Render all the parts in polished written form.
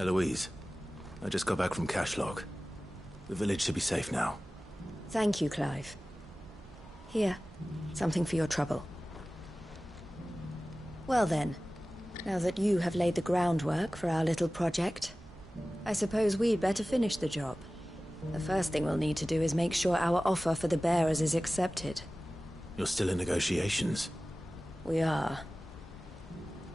Eloise, I just got back from Cashlog. The village should be safe now. Thank you, Clive. Here, something for your trouble. Well then, now that you have laid the groundwork for our little project, I suppose we'd better finish the job. The first thing we'll need to do is make sure our offer for the bearers is accepted. You're still in negotiations? We are.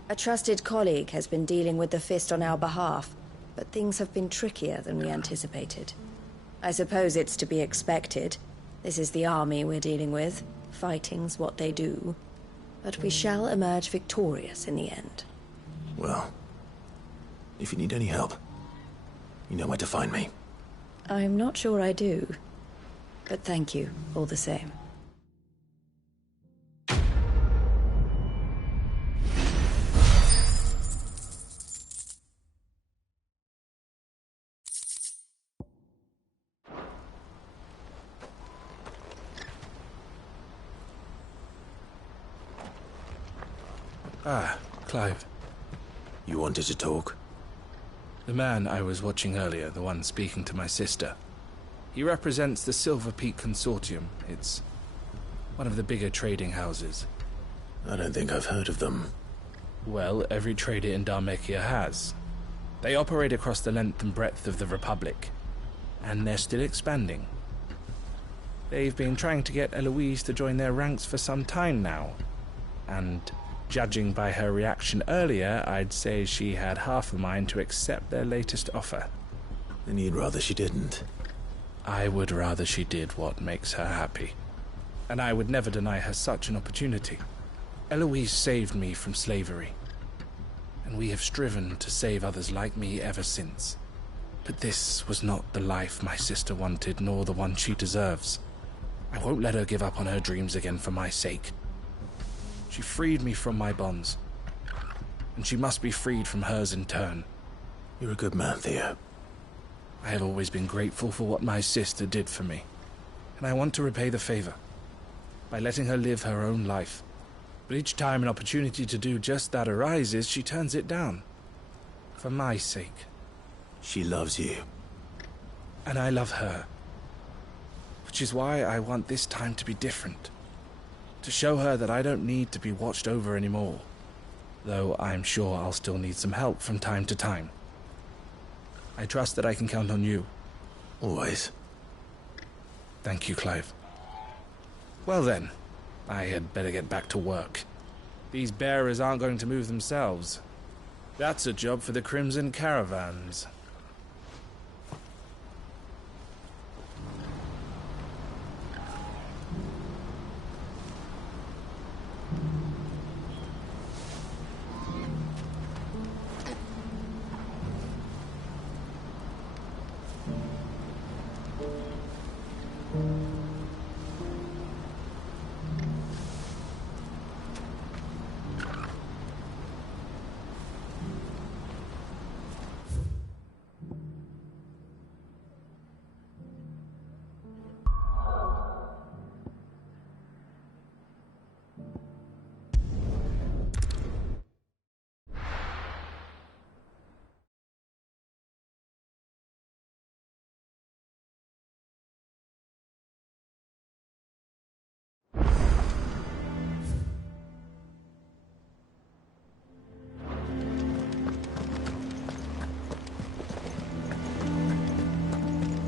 A trusted colleague has been dealing with the Fist on our behalf, but things have been trickier than we anticipated. I suppose it's to be expected. This is the army we're dealing with. Fighting's what they do. But we shall emerge victorious in the end. Well, if you need any help, you know where to find me. I'm not sure I do. But thank you, all the same. Ah, Clive. You wanted to talk? The man I was watching earlier, the one speaking to my sister. He represents the Silver Peak Consortium. It's one of the bigger trading houses. I don't think I've heard of them. Well, every trader in Dharmekia has. They operate across the length and breadth of the Republic, and they're still expanding. They've been trying to get Eloise to join their ranks for some time now, and judging by her reaction earlier, I'd say she had half a mind to accept their latest offer. Then you'd rather she didn't. I would rather she did what makes her happy. And I would never deny her such an opportunity. Eloise saved me from slavery, and we have striven to save others like me ever since. But this was not the life my sister wanted, nor the one she deserves. I won't let her give up on her dreams again for my sake. She freed me from my bonds, and she must be freed from hers in turn. You're a good man, Theo. I have always been grateful for what my sister did for me, and I want to repay the favor by letting her live her own life. But each time an opportunity to do just that arises, she turns it down. For my sake. She loves you. And I love her. Which is why I want this time to be different. To show her that I don't need to be watched over anymore. Though I'm sure I'll still need some help from time to time. I trust that I can count on you. Always. Thank you, Clive. Well then, I had better get back to work. These bearers aren't going to move themselves. That's a job for the Crimson Caravans.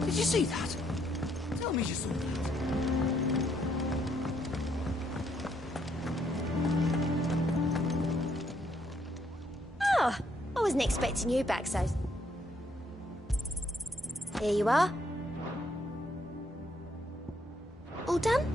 Did you see that? Tell me you saw that. Oh, I wasn't expecting you back, so... Here you are. All done?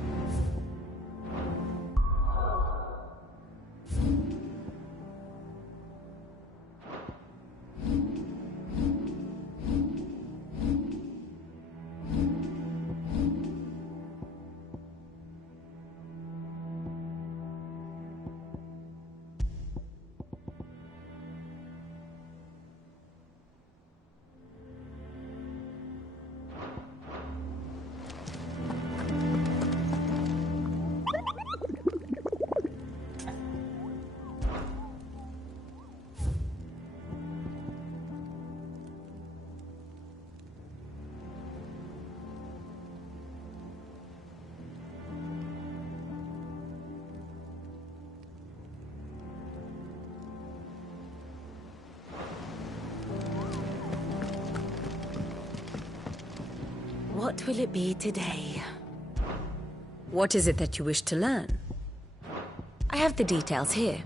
What will it be today? What is it that you wish to learn? I have the details here.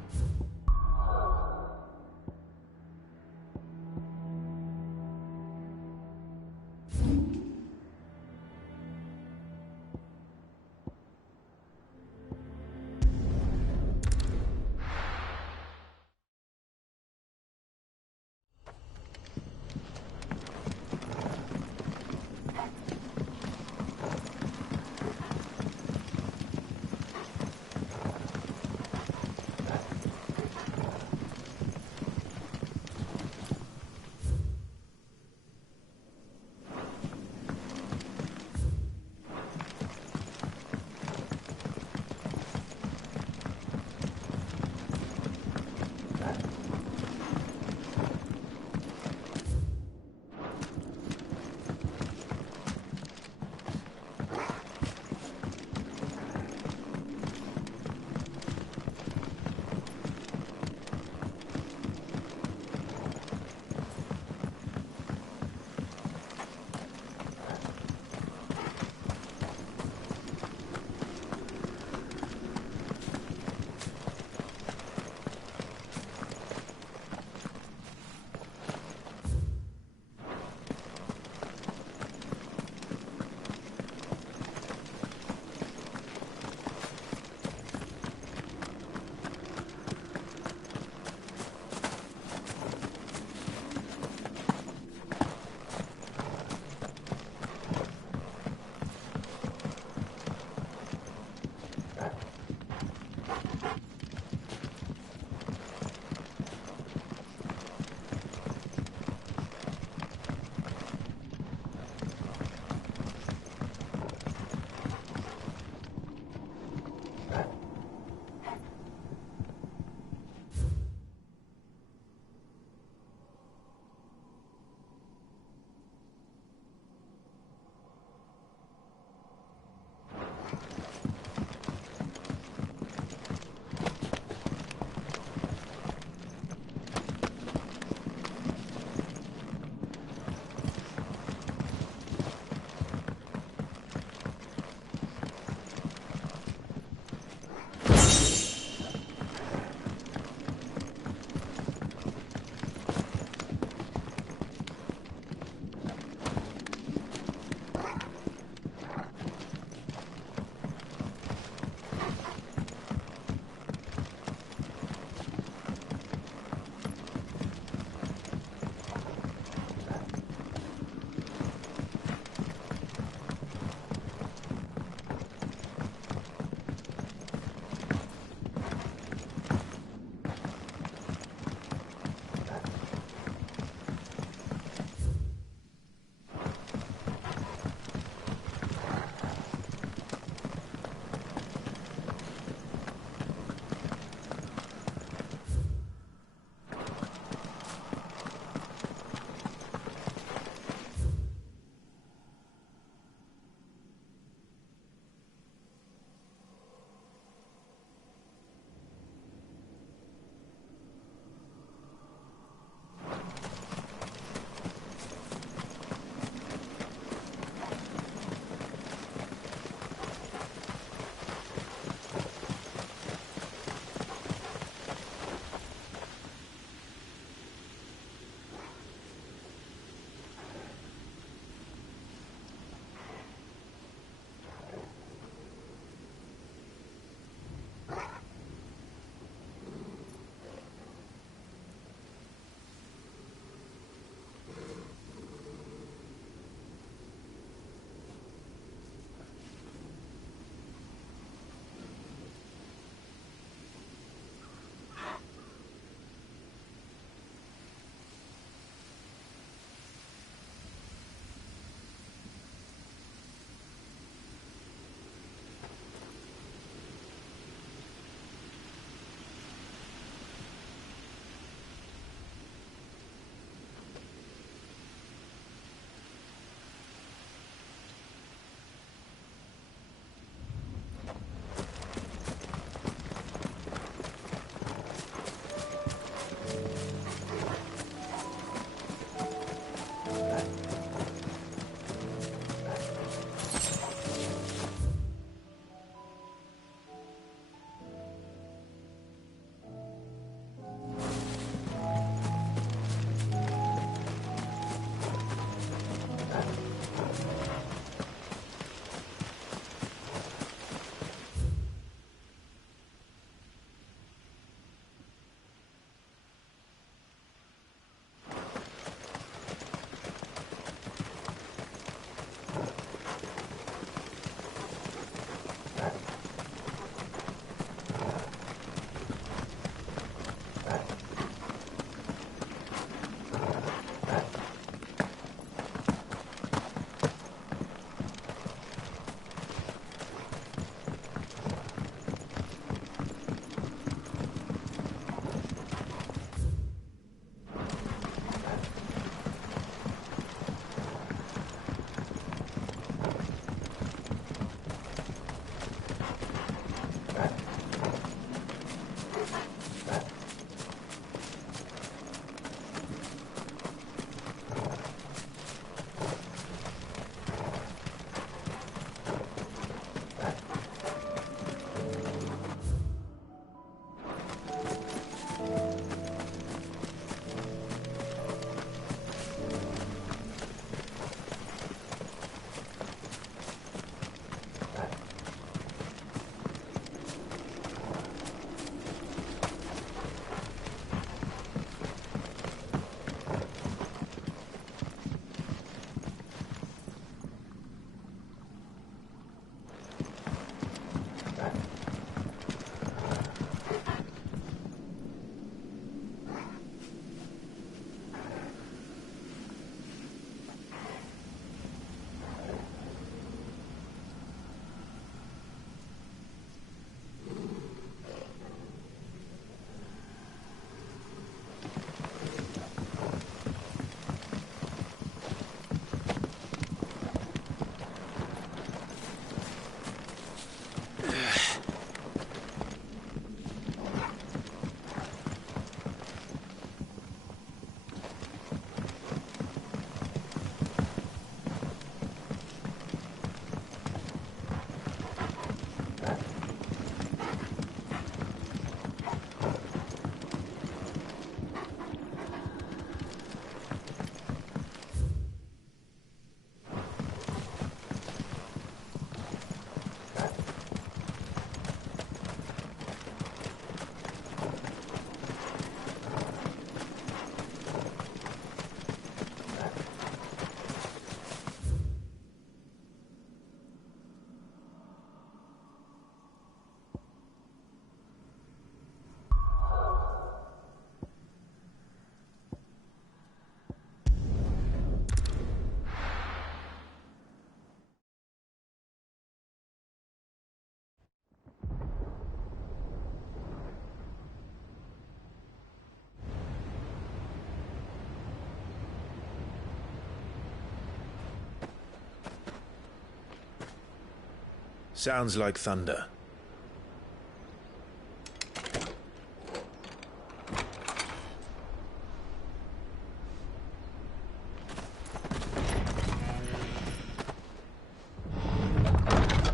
Sounds like thunder.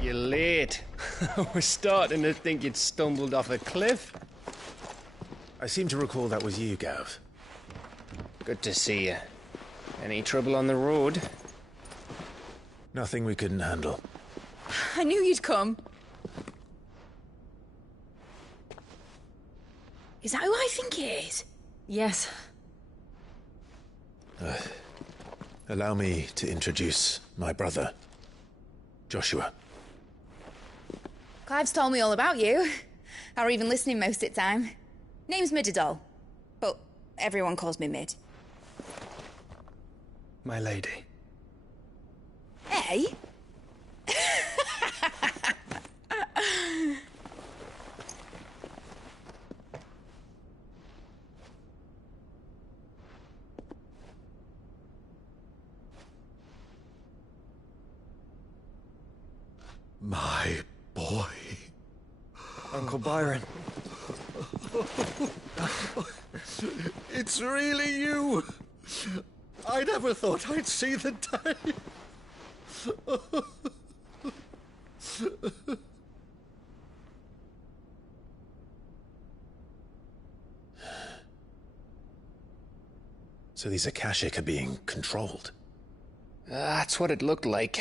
You're late. I was starting to think you'd stumbled off a cliff. I seem to recall that was you, Gav. Good to see you. Any trouble on the road? Nothing we couldn't handle. I knew you'd come. Is that who I think it is? Yes. Allow me to introduce my brother, Joshua. Clive's told me all about you. Or even listening most of the time. Name's Midadol, but everyone calls me Mid. My lady. Hey? My boy. Uncle Byron. It's really you. I never thought I'd see the day. So these Akashic are being controlled? That's what it looked like.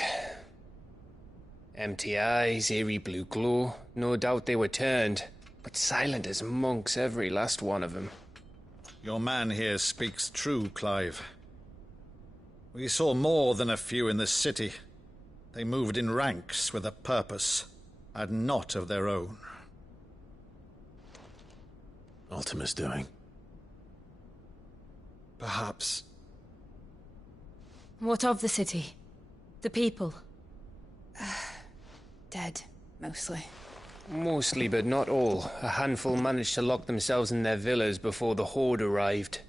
Empty eyes, eerie blue glow. No doubt they were turned, but silent as monks, every last one of them. Your man here speaks true, Clive. We saw more than a few in this city. They moved in ranks with a purpose, and not of their own. Ultima's doing. Perhaps. What of the city? The people? Dead, mostly. Mostly, but not all. A handful managed to lock themselves in their villas before the Horde arrived.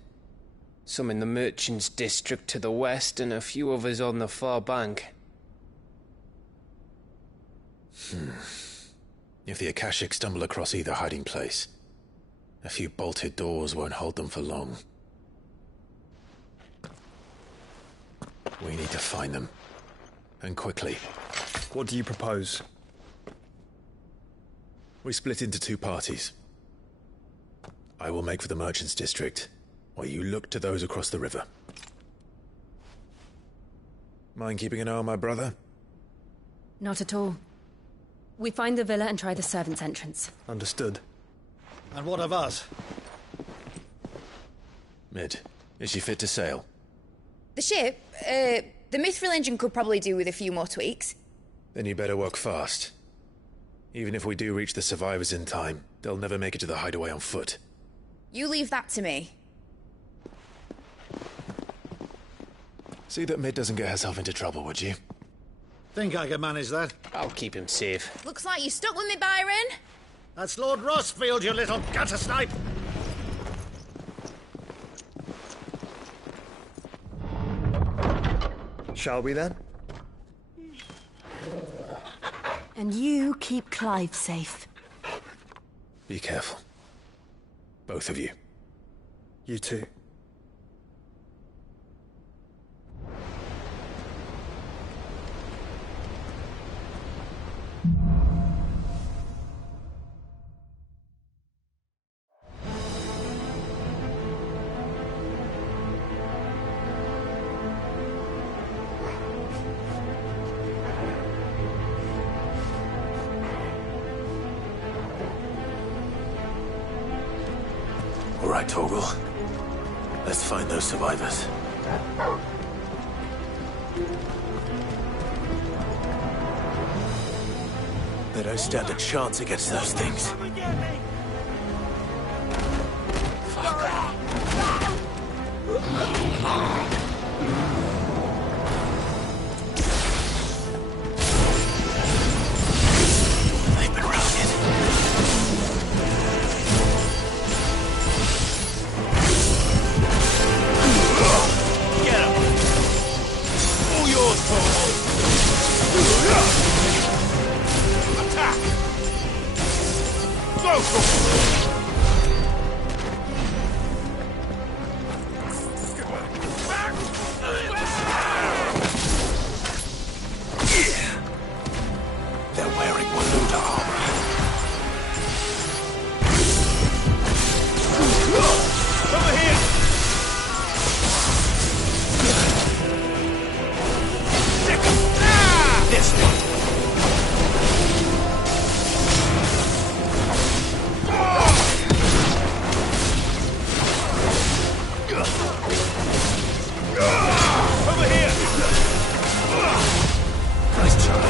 Some in the merchants' district to the west, and a few others on the far bank. If the Akashic stumble across either hiding place, a few bolted doors won't hold them for long. We need to find them. And quickly. What do you propose? We split into two parties. I will make for the merchants' district, while you look to those across the river. Mind keeping an eye on my brother? Not at all. We find the villa and try the servants' entrance. Understood. And what of us? Mid, is she fit to sail? The ship, the mithril engine could probably do with a few more tweaks. Then you better work fast. Even if we do reach the survivors in time, they'll never make it to the hideaway on foot. You leave that to me. See that Mid doesn't get herself into trouble, would you? Think I can manage that? I'll keep him safe. Looks like you stuck with me, Byron. That's Lord Rossfield, you little gutter snipe! Shall we then? And you keep Clive safe. Be careful. Both of you. You too. All right, Torgal. Let's find those survivors. They don't stand a chance against those things. They've been routed. Get him! All yours, Torgal! Attack! Go, Torgal! They're wearing Waluda armor. Over here! This one! Over here! Nice try.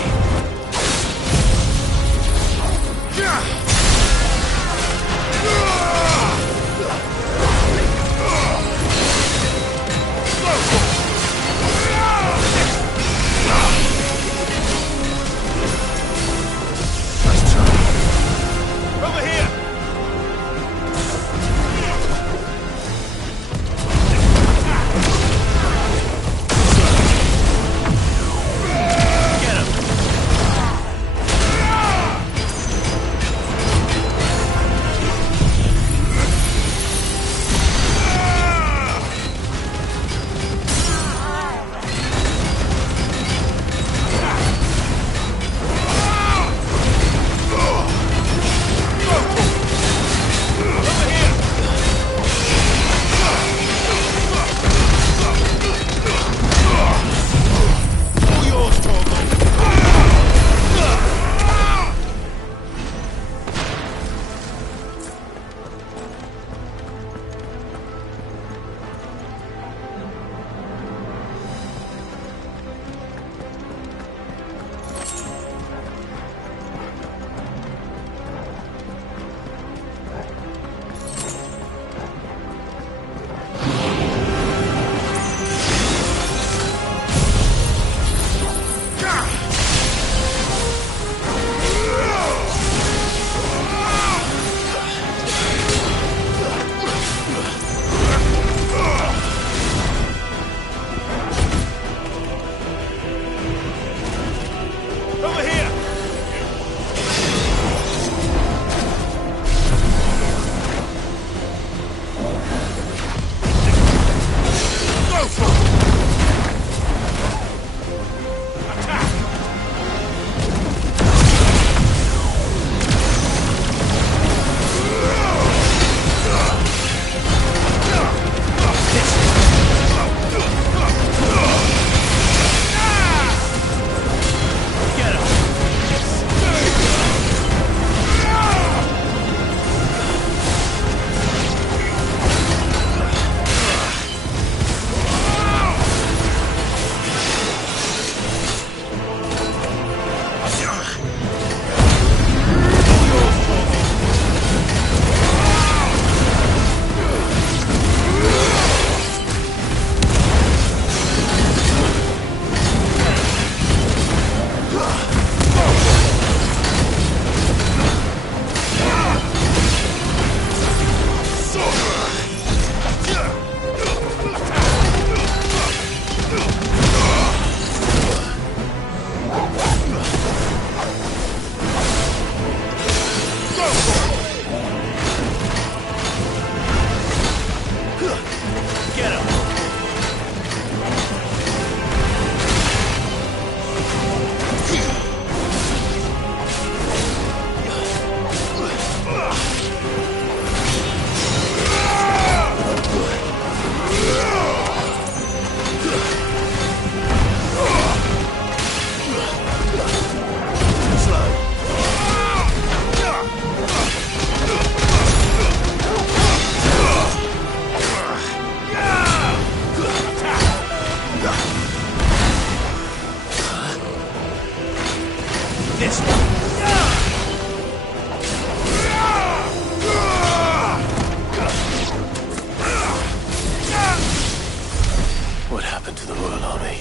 What happened to the Royal Army?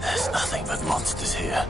There's nothing but monsters here.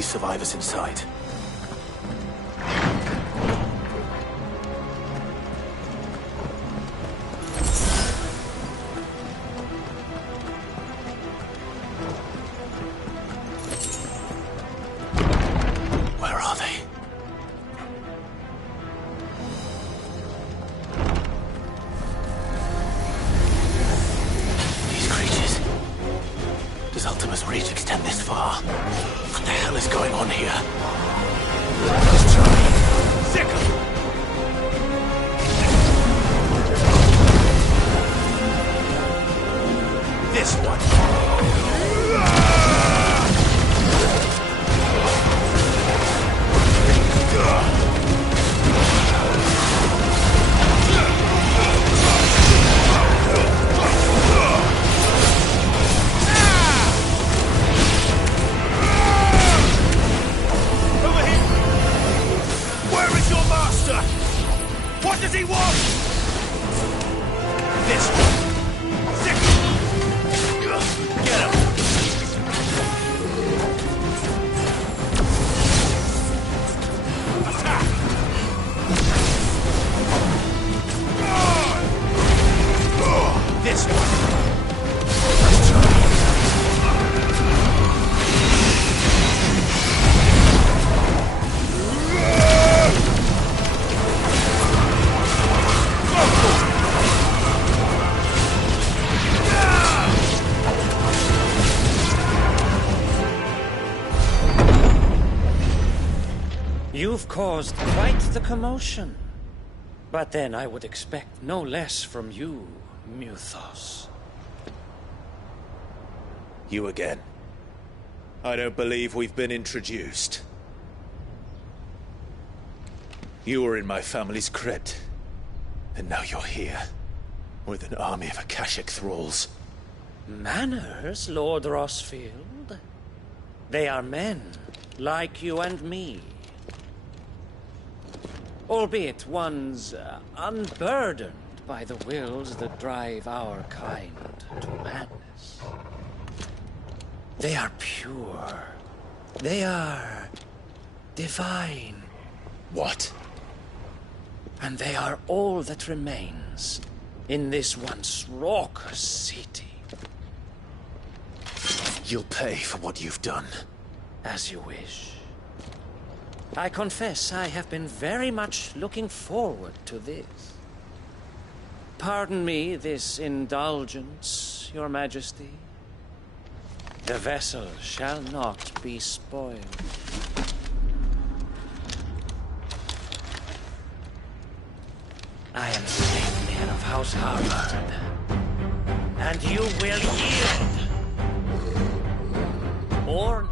these survivors inside. Where are they? These creatures. Does Ultima's reach extend this far? What the hell is going on here? Let's try. Sickle! This one. Over here! Where is your master? What does he want? This one. Sick. Get him. Attack. This one. You've caused quite the commotion. But then I would expect no less from you, Muthos. You again. I don't believe we've been introduced. You were in my family's crypt. And now you're here. With an army of Akashic thralls. Manners, Lord Rossfield? They are men, like you and me. Albeit ones unburdened by the wills that drive our kind to madness. They are pure. They are divine. What? And they are all that remains in this once raucous city. You'll pay for what you've done. As you wish. I confess I have been very much looking forward to this. Pardon me this indulgence, Your Majesty. The vessel shall not be spoiled. I am Satan of House Harvard, and you will yield. Or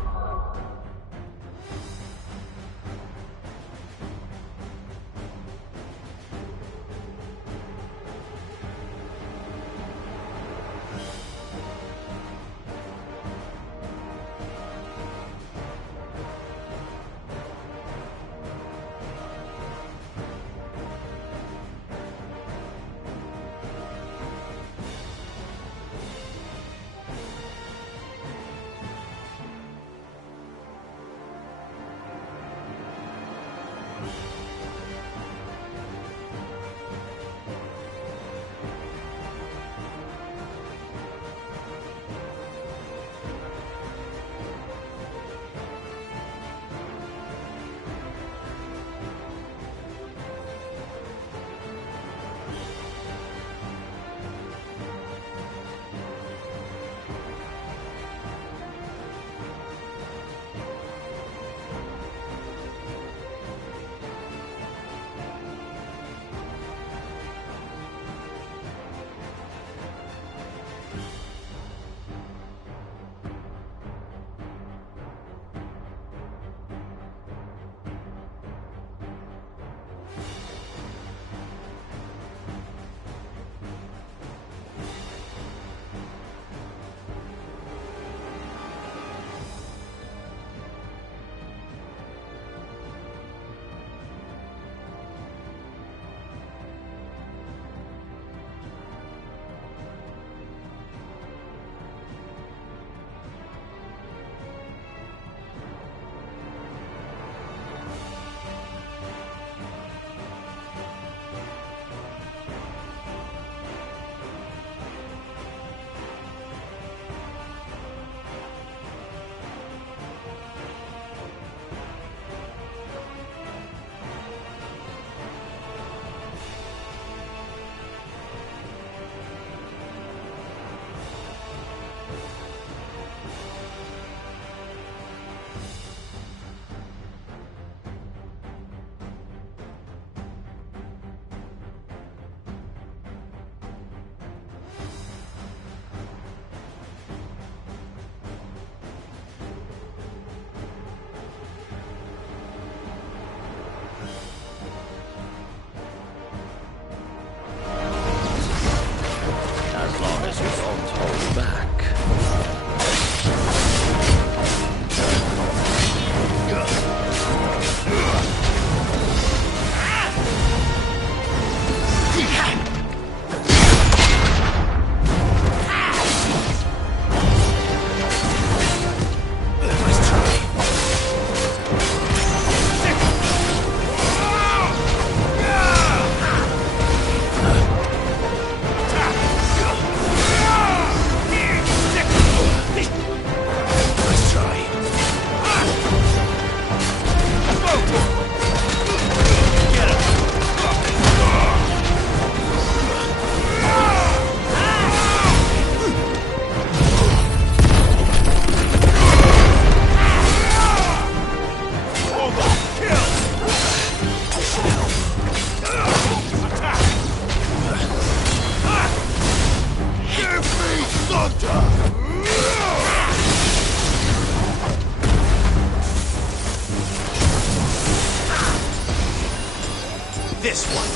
This one.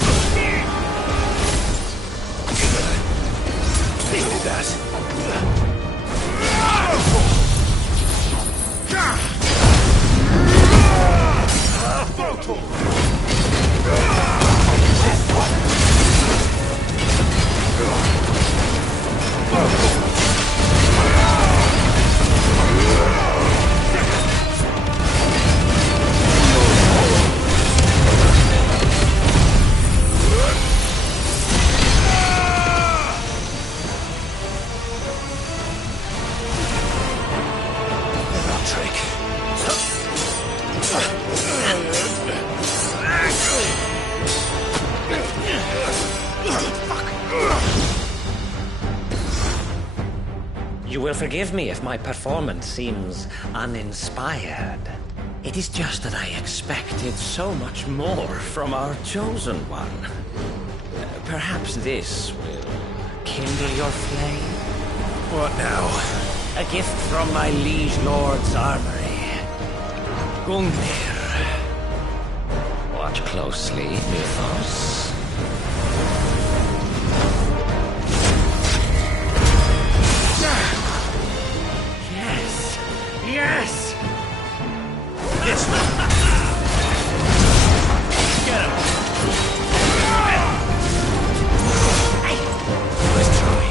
Give me that. You will forgive me if my performance seems uninspired. It is just that I expected so much more from our chosen one. Perhaps this will kindle your flame? What now? A gift from my liege lord's armory. Gungnir. Watch closely, Mythos. Yes! This one. Get him. Let's try.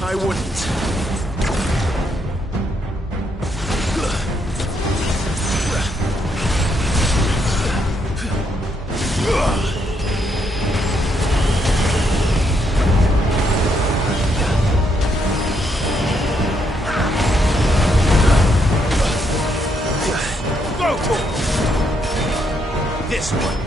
I wouldn't. This one.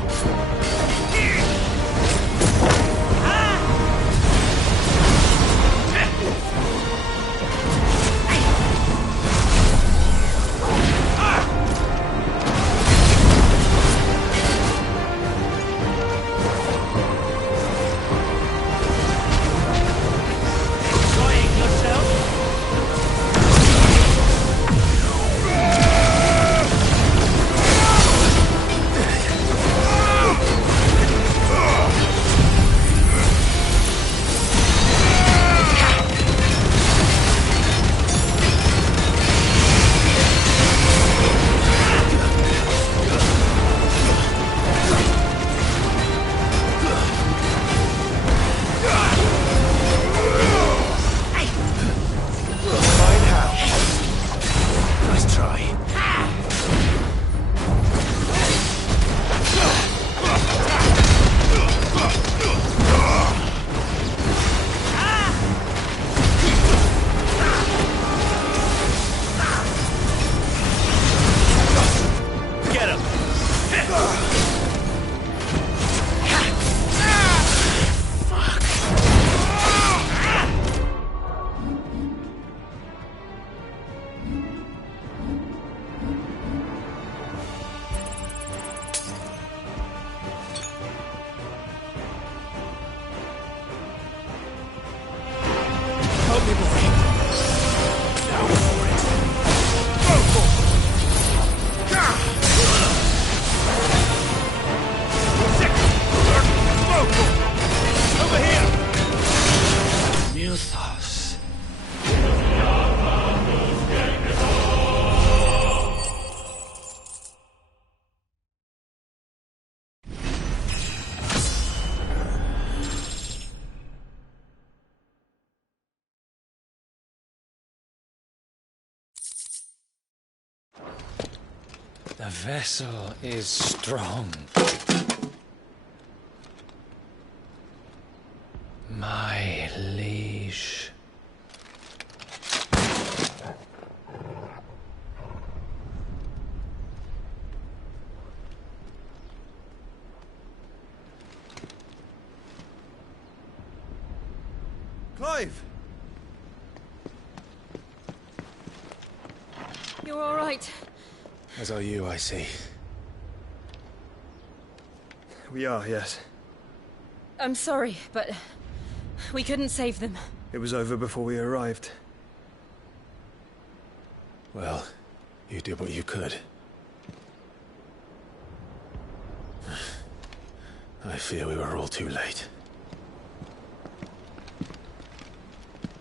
The vessel is strong. My liege. Clive! You're all right. As are you, I see. We are, yes. I'm sorry, but we couldn't save them. It was over before we arrived. Well, you did what you could. I fear we were all too late.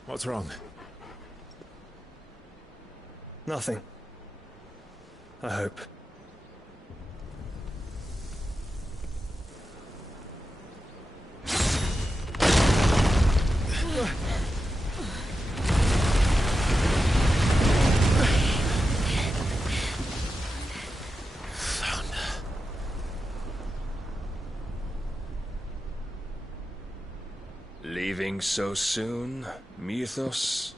What's wrong? Nothing. I hope. Leaving so soon, Mythos?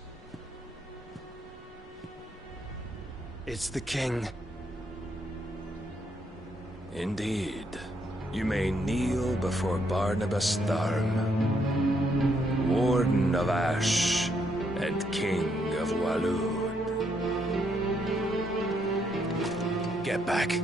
It's the king. Indeed. You may kneel before Barnabas Tharm, Warden of Ash and King of Walud. Get back.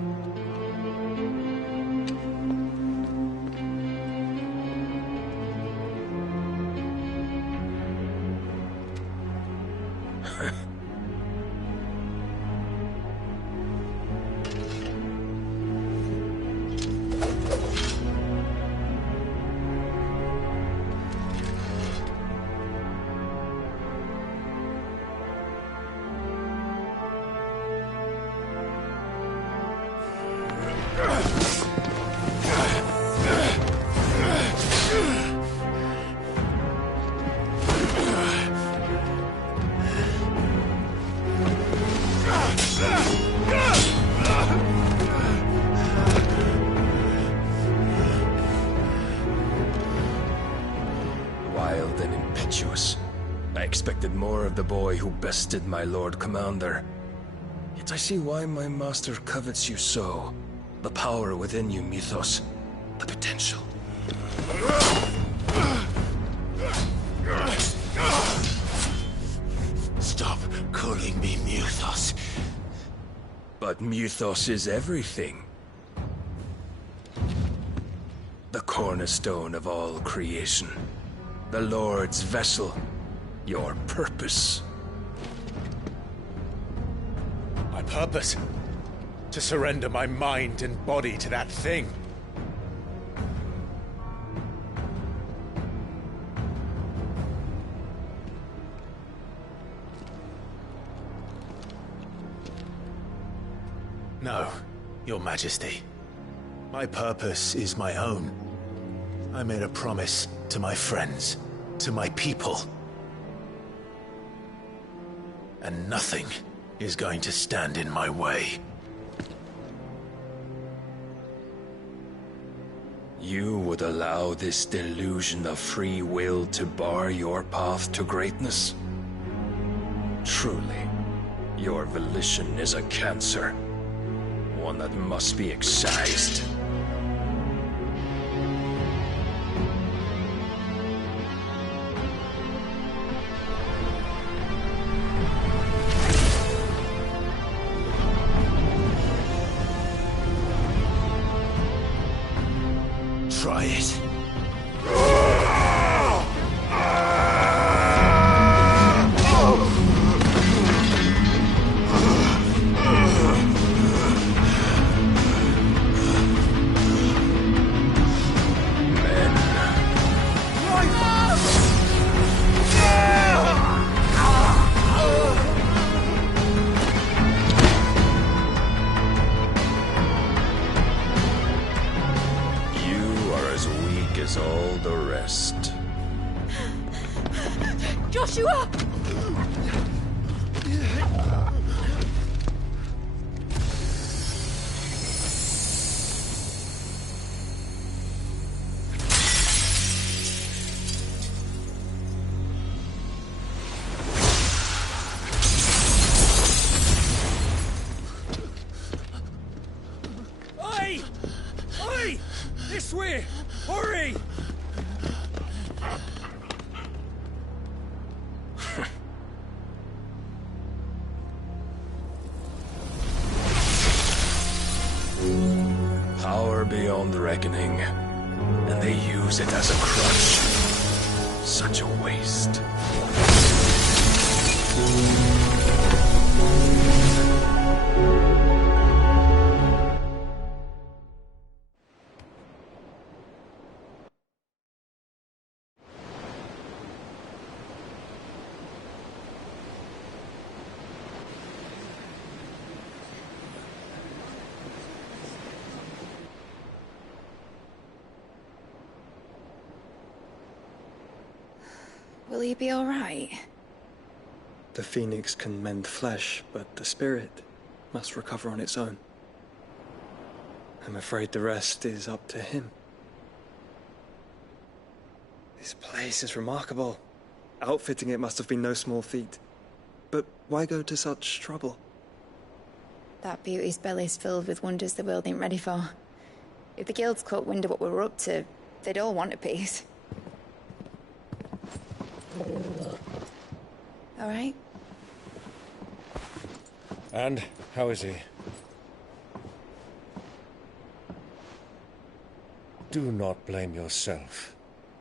Wild and impetuous. I expected more of the boy who bested my Lord Commander. Yet I see why my master covets you so. The power within you, Mythos. The potential. Stop calling me Mythos. But Mythos is everything. The cornerstone of all creation. The Lord's vessel. Your purpose. My purpose? To surrender my mind and body to that thing. No, Your Majesty. My purpose is my own. I made a promise to my friends, to my people. And nothing is going to stand in my way. You would allow this delusion of free will to bar your path to greatness? Truly, your volition is a cancer. One that must be excised. Try it. All the rest. Joshua! beyond reckoning, and they use it as a crutch. Such a waste. Will he be alright? The phoenix can mend flesh, but the spirit must recover on its own. I'm afraid the rest is up to him. This place is remarkable. Outfitting it must have been no small feat. But why go to such trouble? That beauty's belly's filled with wonders the world ain't ready for. If the guilds caught wind of what we were up to, they'd all want a piece. All right? And how is he? Do not blame yourself.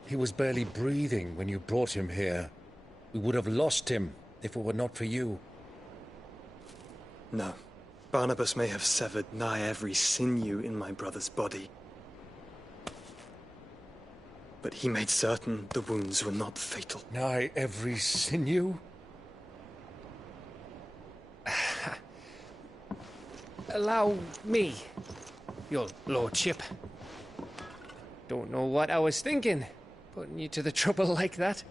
He was barely breathing when you brought him here. We would have lost him if it were not for you. No. Barnabas may have severed nigh every sinew in my brother's body. But he made certain the wounds were not fatal. Nigh every sinew? Allow me, your lordship. Don't know what I was thinking, putting you to the trouble like that.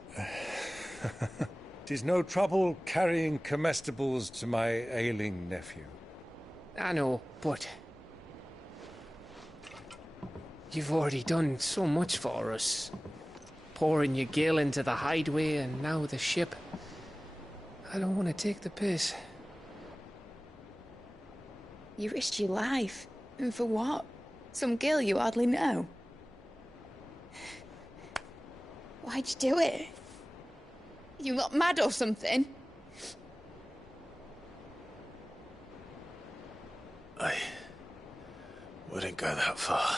'Tis no trouble carrying comestibles to my ailing nephew. I know, but you've already done so much for us. Pouring your gil into the hideaway and now the ship. I don't want to take the piss. You risked your life. And for what? Some girl you hardly know. Why'd you do it? You got mad or something? I wouldn't go that far.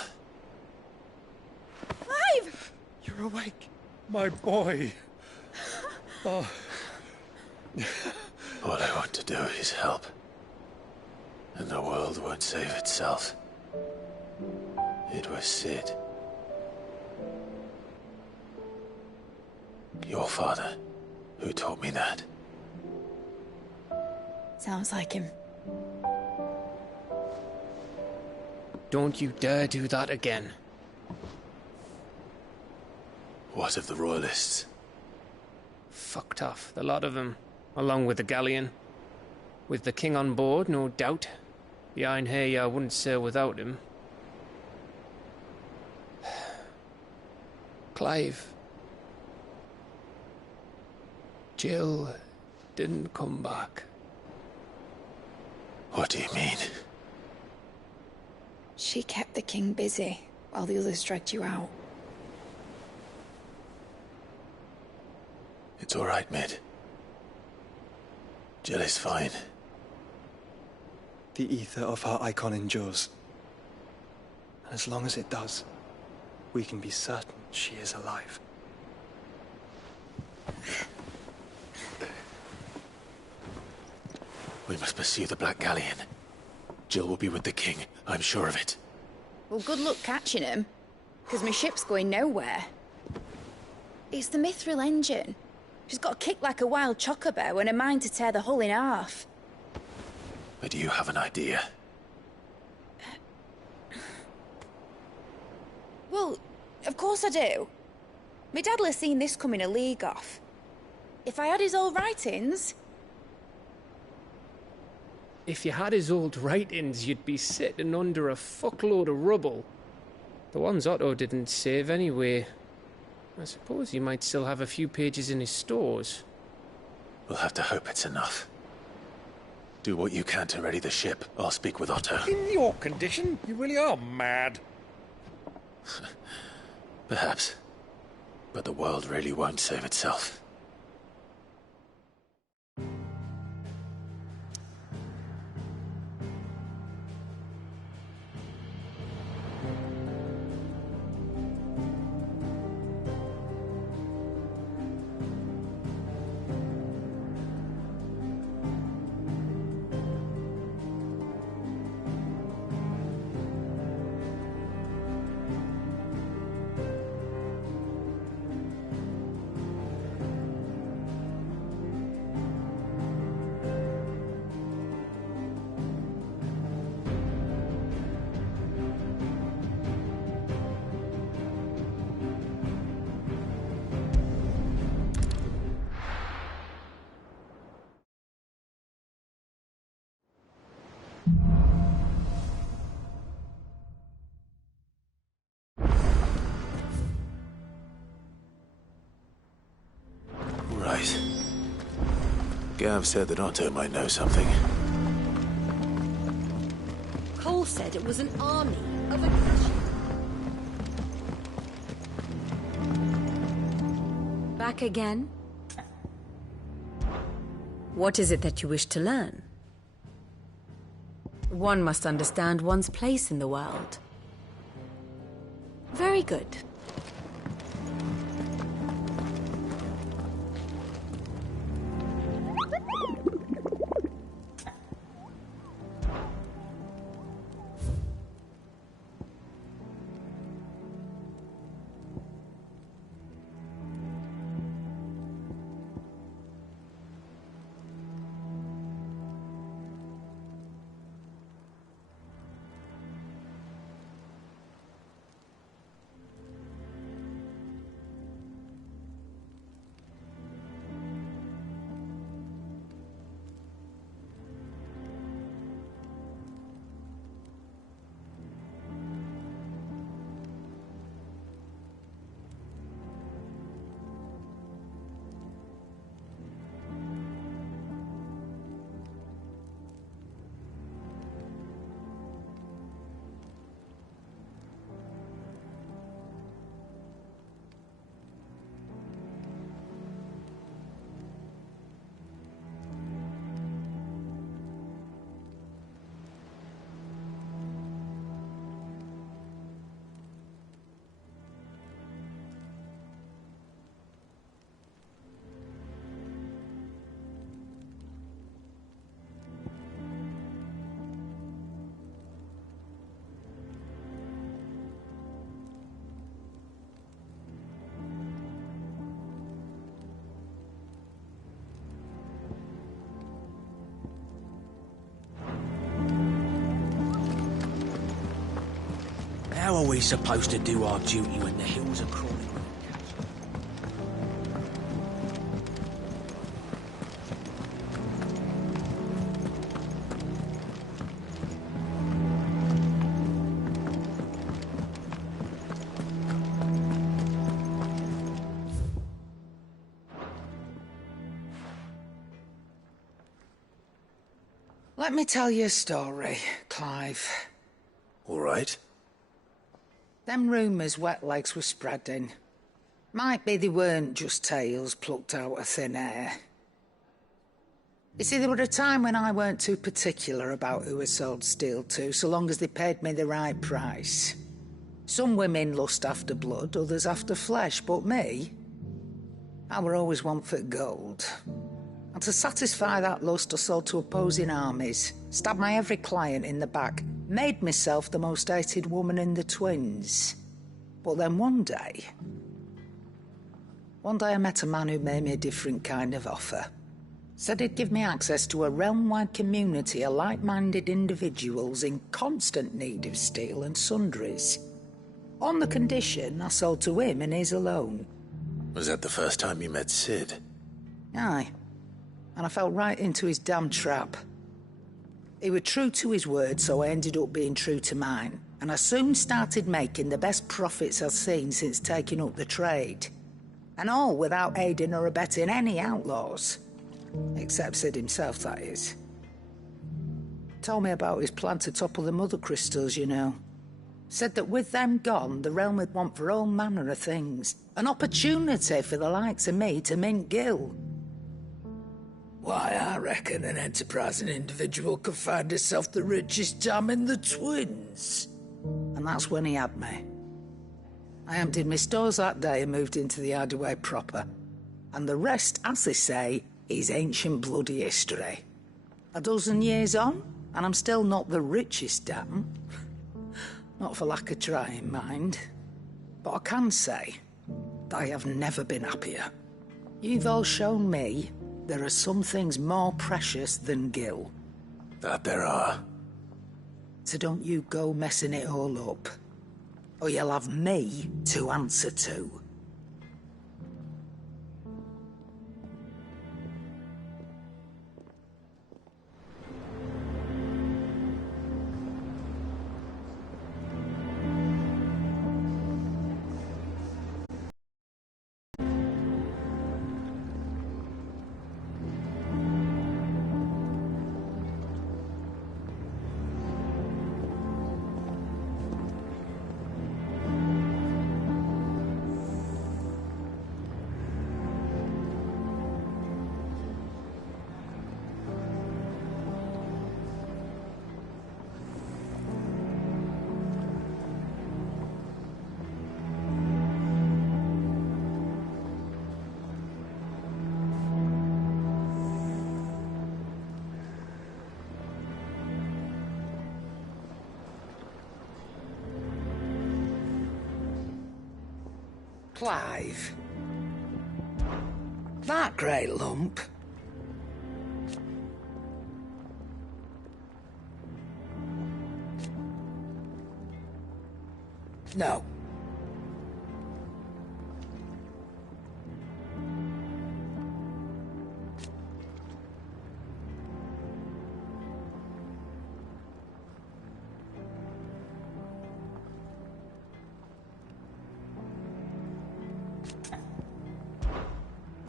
Clive! You're awake. My boy. Oh. All I want to do is help. And the world won't save itself. It was Sid. Your father, who taught me that. Sounds like him. Don't you dare do that again. What of the royalists? Fucked off, the lot of them, along with the galleon. With the king on board, no doubt. Behind here, I wouldn't sail without him. Clive. Jill didn't come back. What do you mean? She kept the king busy while the others dragged you out. It's all right, Mid. Jill is fine. The ether of her icon endures. And as long as it does, we can be certain she is alive. We must pursue the Black Galleon. Jill will be with the king, I'm sure of it. Well, good luck catching him, because my ship's going nowhere. It's the mithril engine. She's got a kick like a wild chocobo and a mind to tear the hull in half. But do you have an idea? Well, of course I do. My dad'll have seen this coming a league off. If I had his old writings... If you had his old writings, you'd be sitting under a fuckload of rubble. The ones Otto didn't save anyway. I suppose he might still have a few pages in his stores. We'll have to hope it's enough. Do what you can to ready the ship. I'll speak with Otto. In your condition, you really are mad. Perhaps. But the world really won't save itself. Gav said that Otto might know something. Cole said it was an army of aggression. Back again? What is it that you wish to learn? One must understand one's place in the world. Very good. How are we supposed to do our duty when the hills are crawling? Let me tell you a story, Clive. All right. Them rumours Wetlegs were spreading. Might be they weren't just tales plucked out of thin air. You see, there were a time when I weren't too particular about who I sold steel to, so long as they paid me the right price. Some women lust after blood, others after flesh, but me, I were always one for gold. And to satisfy that lust, I sold to opposing armies, stabbed my every client in the back, made myself the most hated woman in the twins. But then one day I met a man who made me a different kind of offer. Said he'd give me access to a realm-wide community of like-minded individuals in constant need of steel and sundries. On the condition I sold to him and his alone. Was that the first time you met Sid? Aye. And I fell right into his damn trap. He was true to his word, so I ended up being true to mine. And I soon started making the best profits I've seen since taking up the trade. And all without aiding or abetting any outlaws. Except Sid himself, that is. Told me about his plan to topple the mother crystals, you know. Said that with them gone, the realm would want for all manner of things. An opportunity for the likes of me to mint Gil. Why, I reckon an enterprising individual could find himself the richest dam in the twins. And that's when he had me. I emptied my stores that day and moved into the Hideaway proper. And the rest, as they say, is ancient bloody history. A dozen years on, and I'm still not the richest dam. Not for lack of trying, mind. But I can say that I have never been happier. You've all shown me there are some things more precious than Gil. That there are. So don't you go messing it all up, or you'll have me to answer to. Clive. That great lump. No.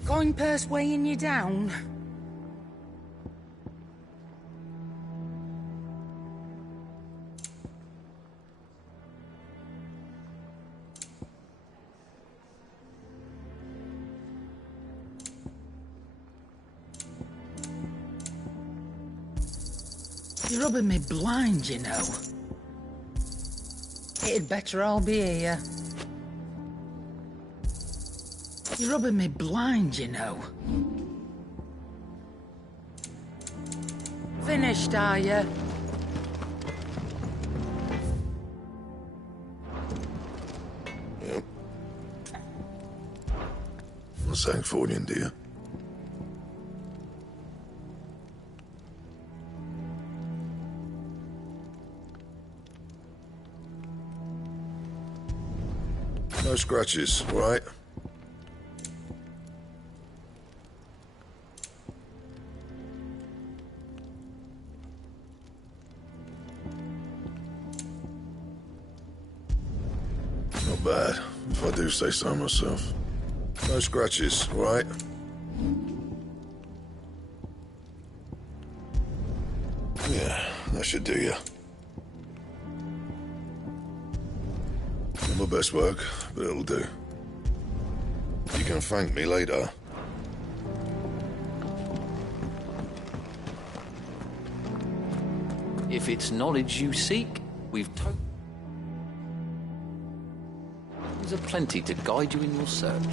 Coin purse weighing you down? You're rubbing me blind, you know. It'd better all be here. You're rubbing me blind, you know. Finished, are you? Yep. What's that for you, dear? No scratches, all right? Not bad, if I do say so myself. No scratches, all right? Yeah, that should do you. Not my best work, but it'll do. You can thank me later. If it's knowledge you seek, there's plenty to guide you in your search.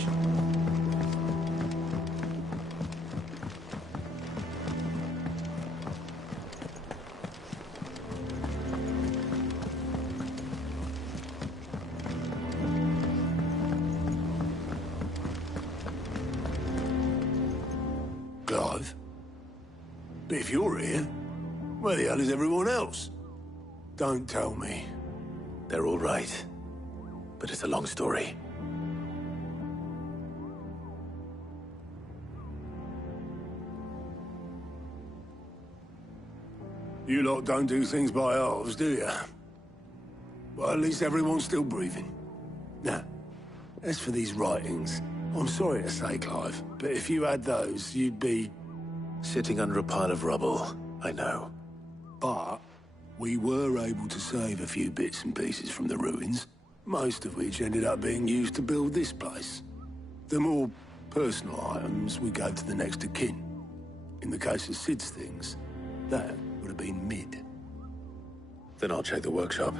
Clive? But if you're here, where the hell is everyone else? Don't tell me. They're all right. But it's a long story. You lot don't do things by halves, do you? Well, at least everyone's still breathing. Now, as for these writings, I'm sorry to say, Clive, but if you had those, you'd be... Sitting under a pile of rubble, I know. But we were able to save a few bits and pieces from the ruins, most of which ended up being used to build this place. The more personal items we gave to the next of kin. In the case of Sid's things, that would have been mid. Then I'll check the workshop.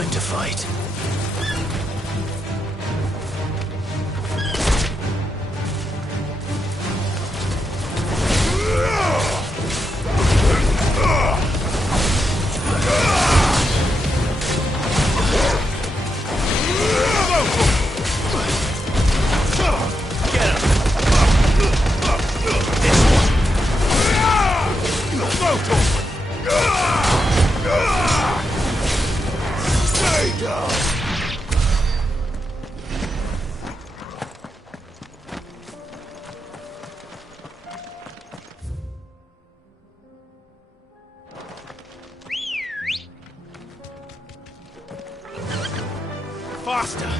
time to fight. Faster!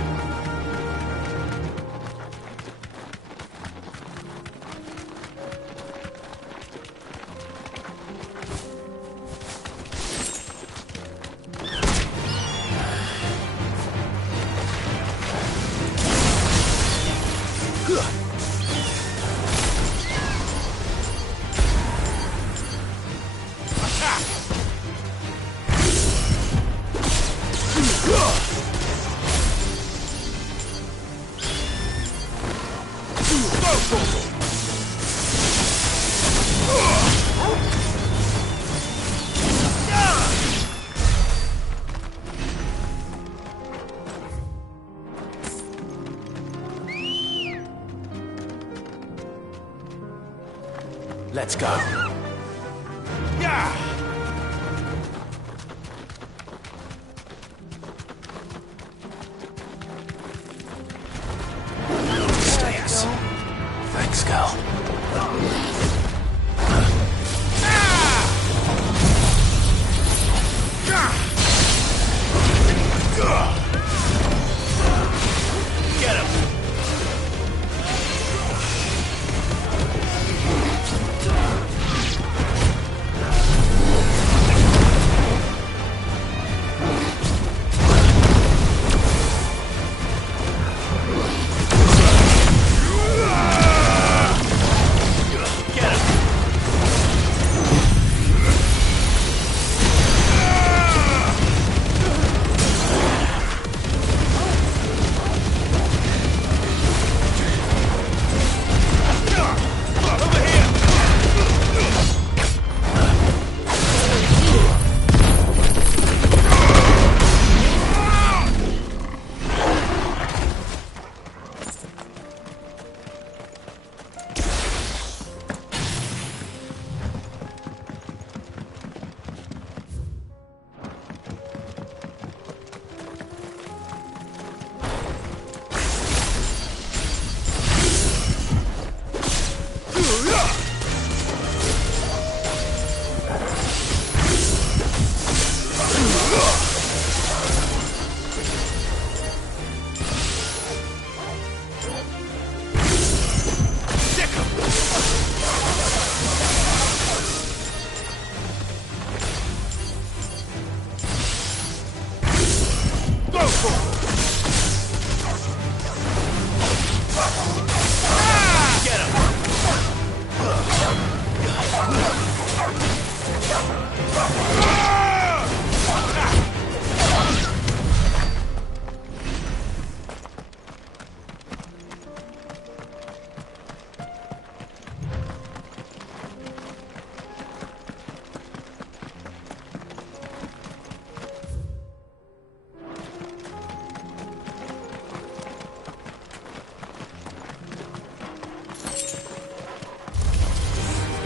Let's go. Yeah! Stay us. Thanks, girl. Get him!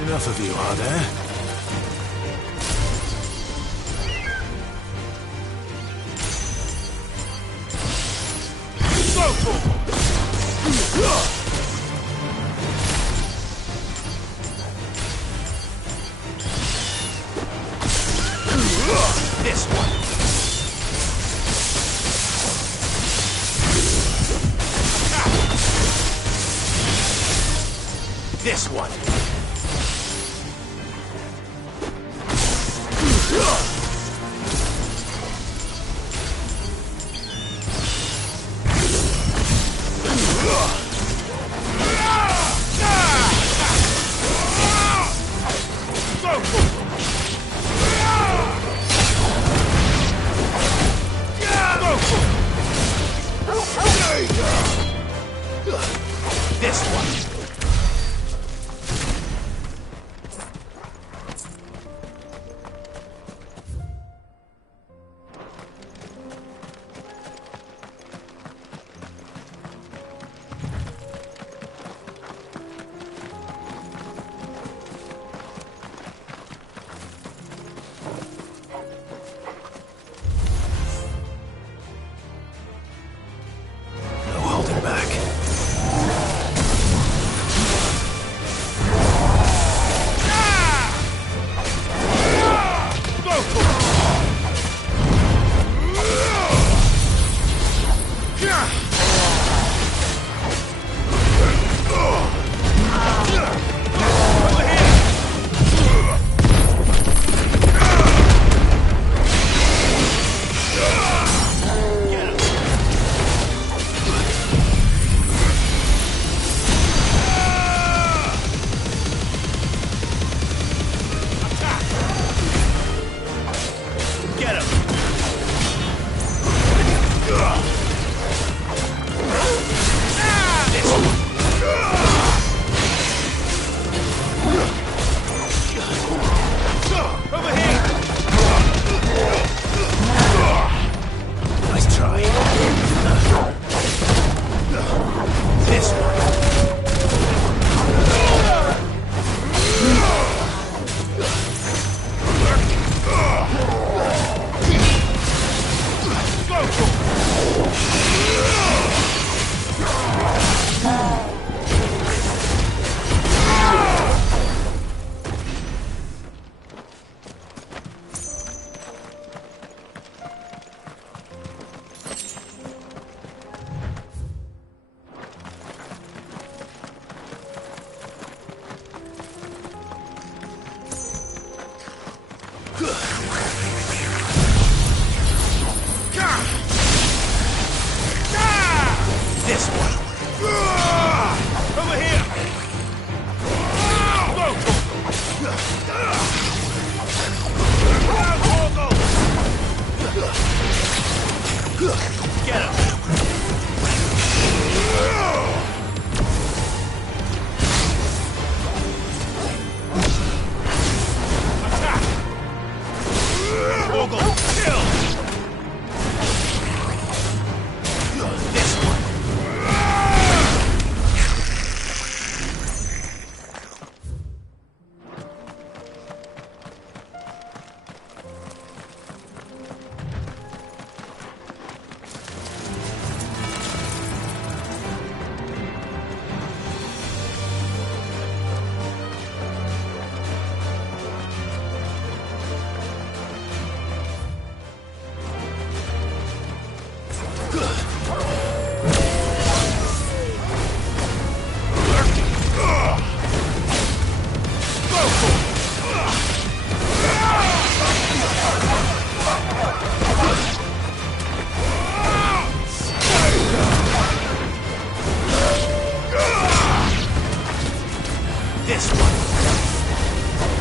Enough of you, are there? This one! This one!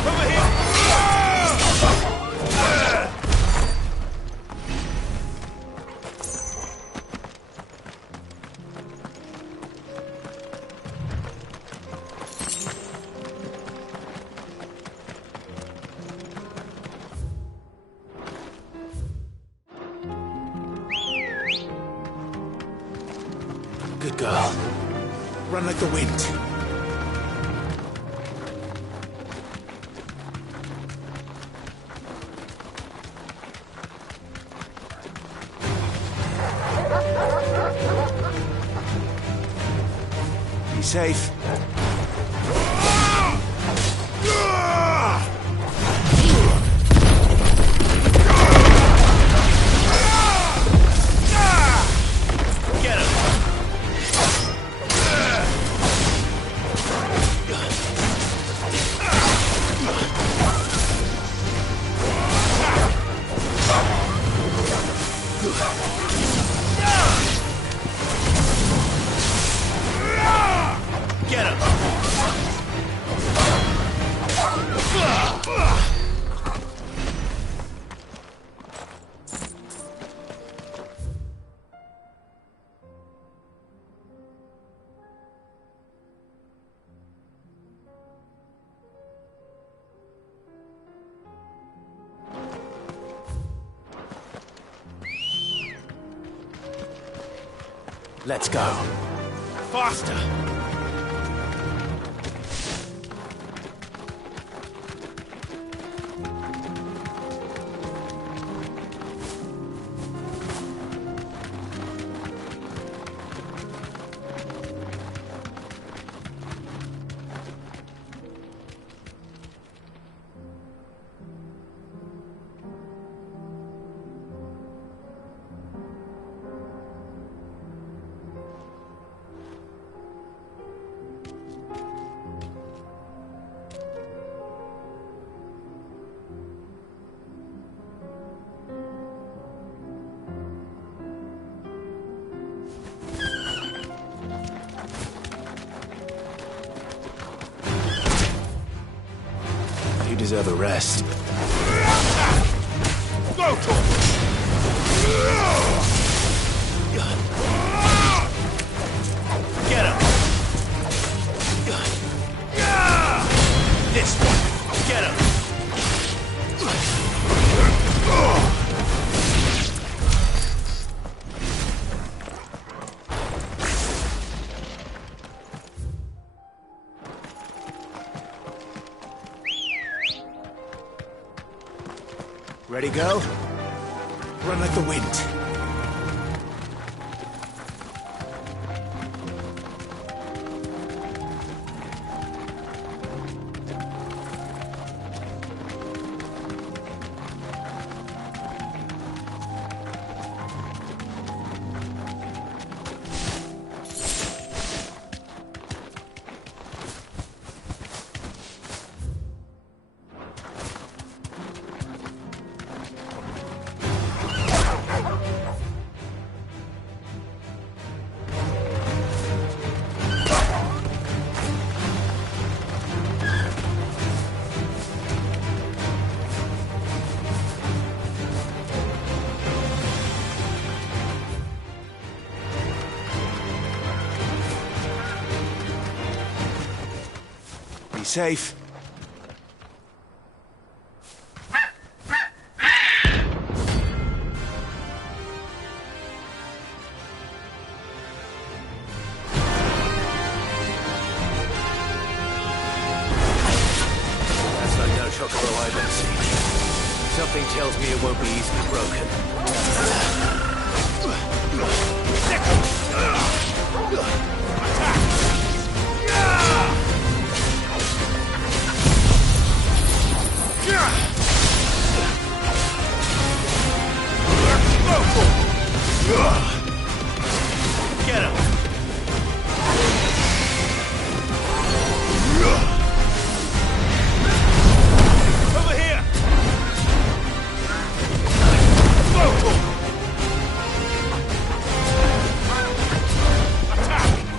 Over here! Good girl. Run like the wind. Be safe. Get him! Get him! Let's go. Faster! You deserve a rest. Go! Get him! This one! Get him! Ready, go? Run like the wind. Be safe. That's like no chocobo I've ever seen. Something tells me it won't be easily broken. Get him! Over here! Attack!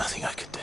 nothing I could do.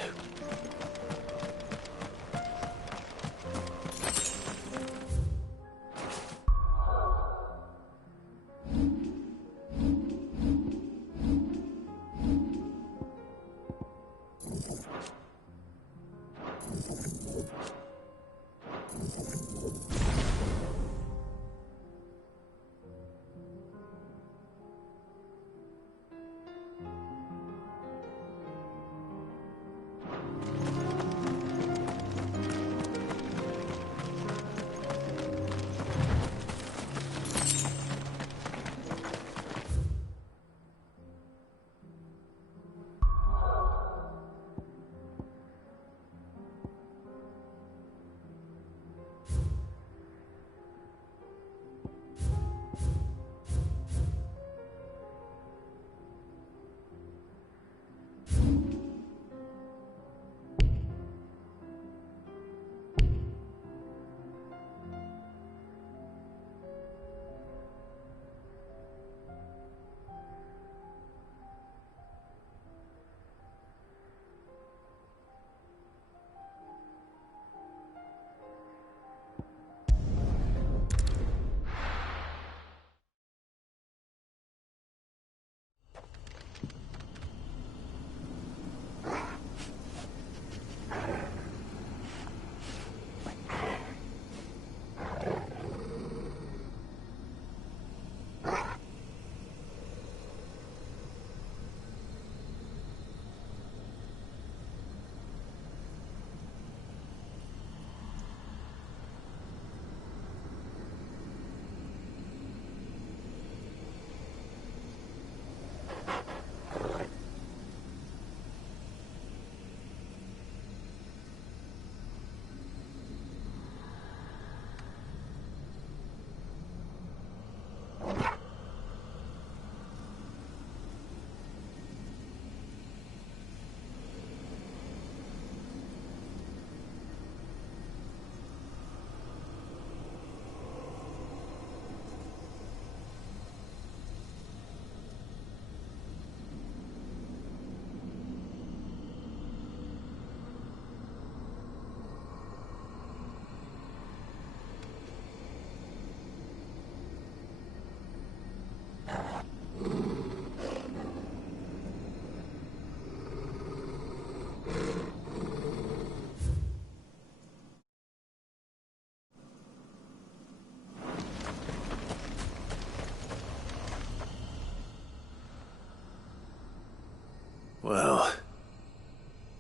Well,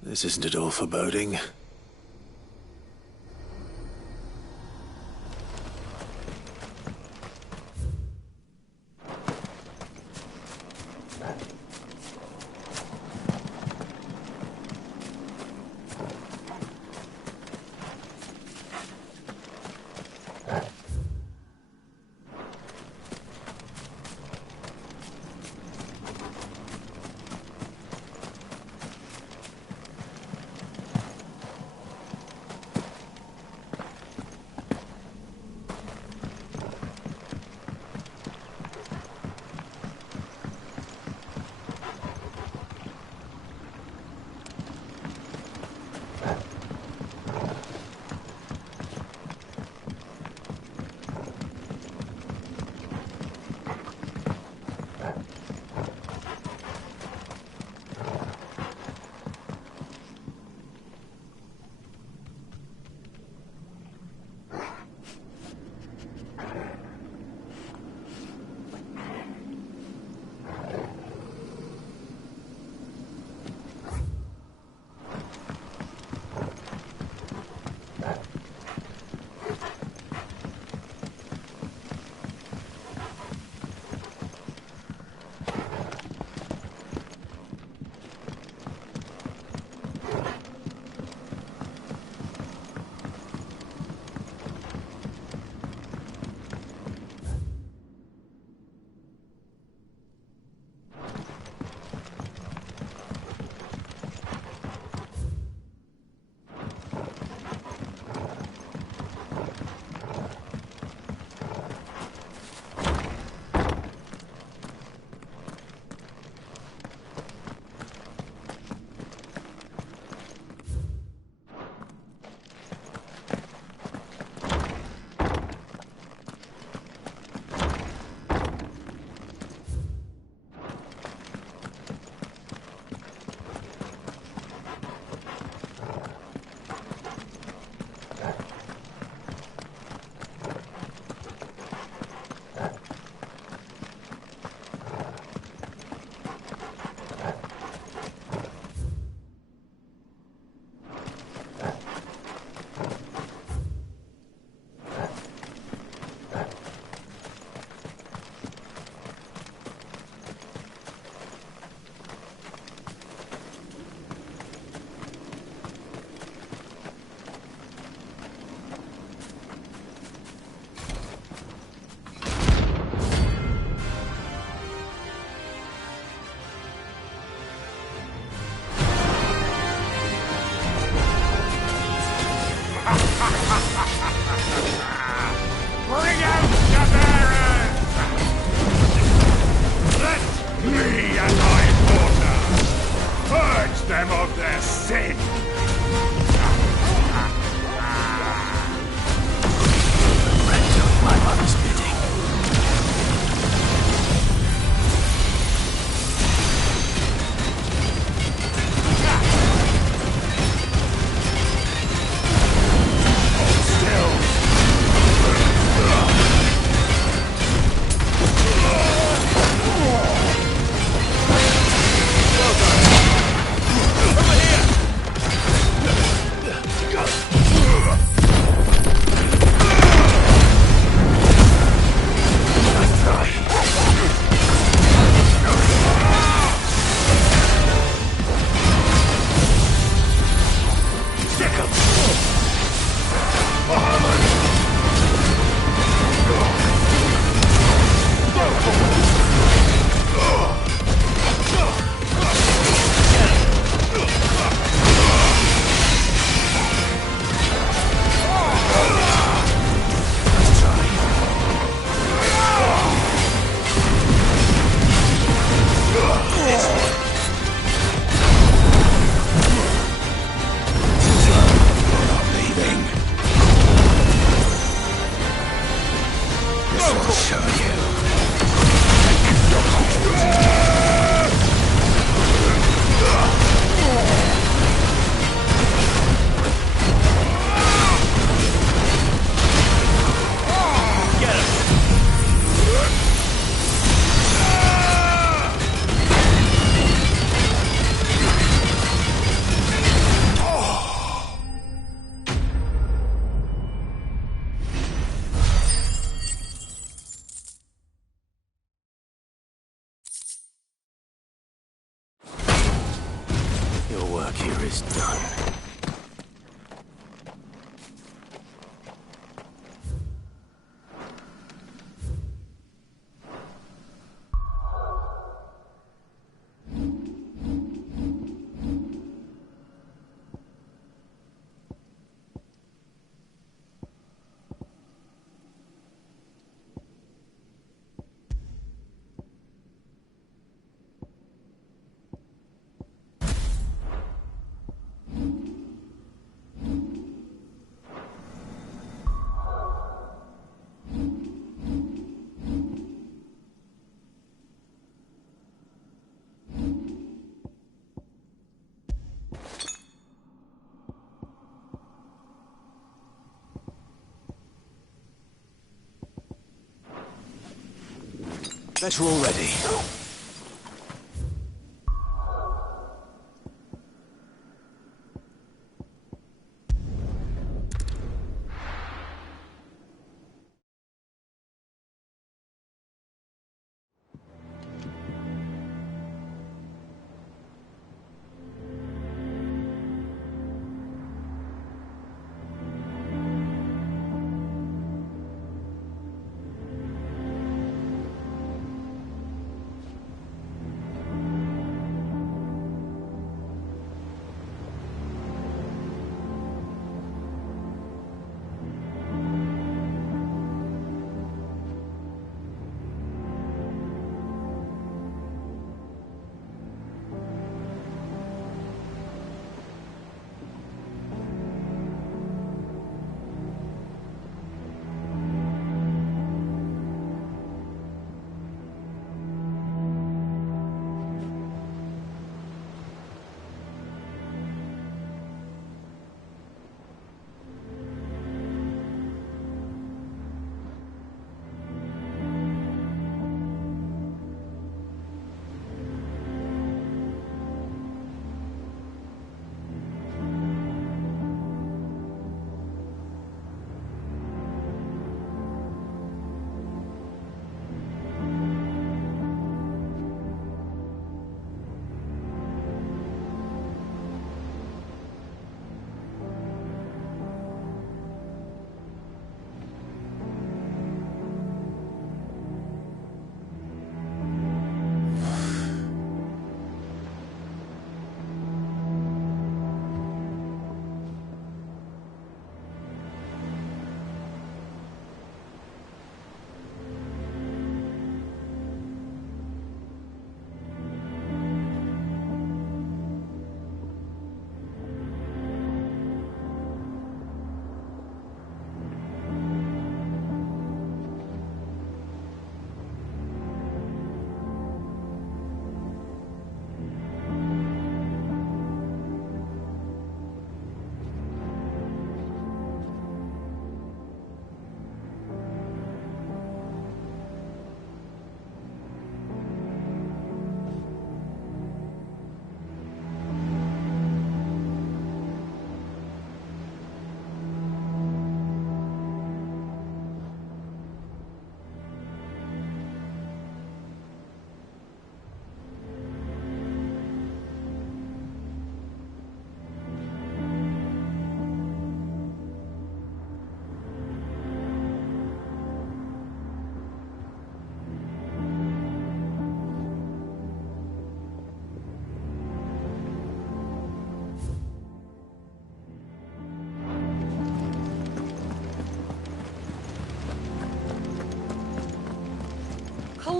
this isn't at all foreboding. them of their sin! Render my mother's bidding. Your work here is done. Bet you're all ready.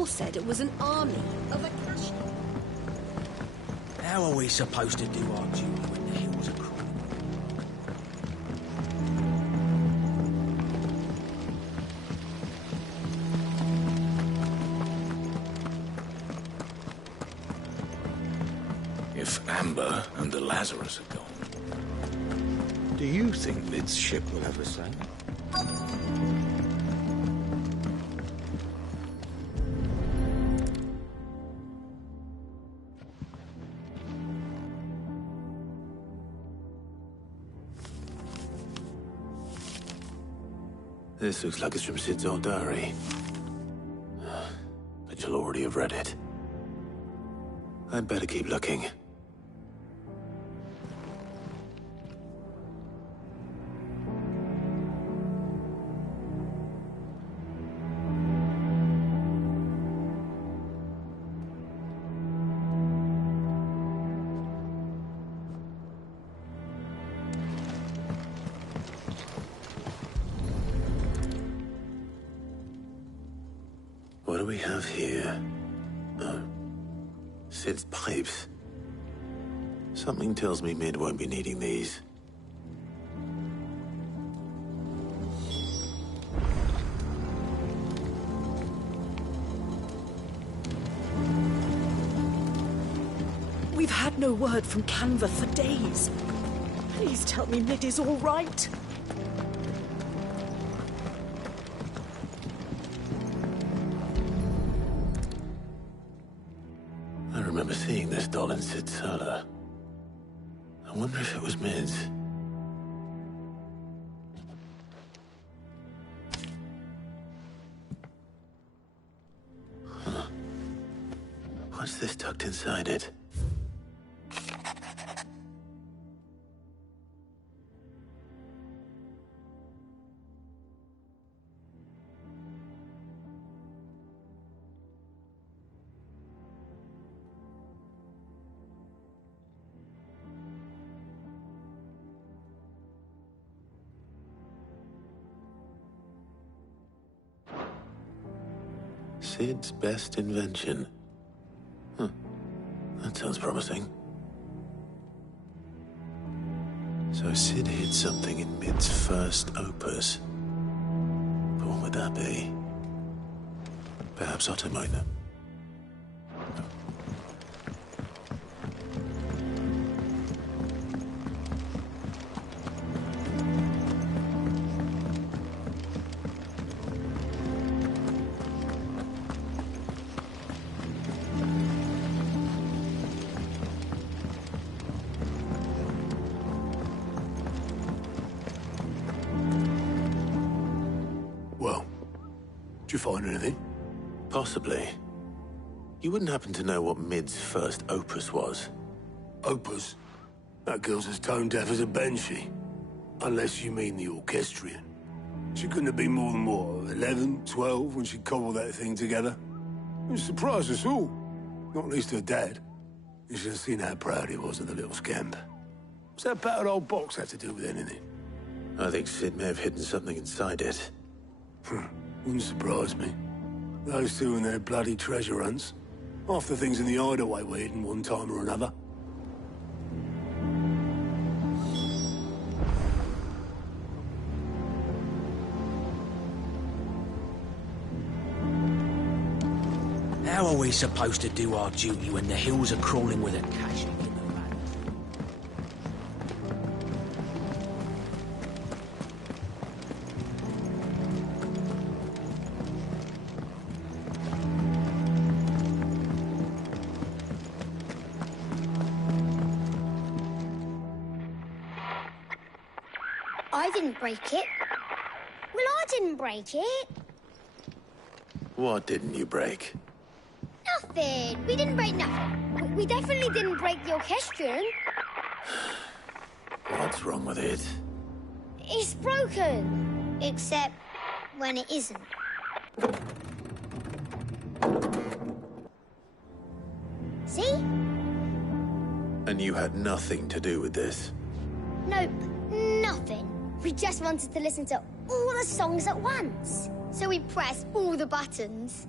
said it was an army of Akashi. How are we supposed to do our duty when the hills are crumbling? If Amber and the Lazarus are gone, do you think Mid's ship will ever sail? This looks like it's from Sid's old diary. But you'll already have read it. I'd better keep looking. What do we have here? Oh. Sid's pipes. Something tells me Mid won't be needing these. We've had no word from Canva for days. Please tell me Mid is all right. I remember seeing this doll in Sid's cellar. I wonder if it was Mid's. Huh. What's this tucked inside it? Sid's best invention. Huh. That sounds promising. So Sid hid something in Mid's first opus. But what would that be? Perhaps Otto might know. Did you find anything? Possibly. You wouldn't happen to know what Mid's first opus was? Opus? That girl's as tone deaf as a banshee. Unless you mean the orchestrion. She couldn't have been more than, what, 11, 12 when she cobbled that thing together? It surprised us all. Not least her dad. You should have seen how proud he was of the little scamp. What's that battered old box have to do with anything? I think Sid may have hidden something inside it. Wouldn't surprise me. Those two and their bloody treasure hunts. Half the things in the hideaway were hidden one time or another. How are we supposed to do our duty when the hills are crawling with Akashi? I didn't break it. Well, I didn't break it. What didn't you break? Nothing. We didn't break nothing. We definitely didn't break the orchestrion. What's wrong with it? It's broken. Except when it isn't. See? And you had nothing to do with this? Nope, nothing. We just wanted to listen to all the songs at once. So we pressed all the buttons.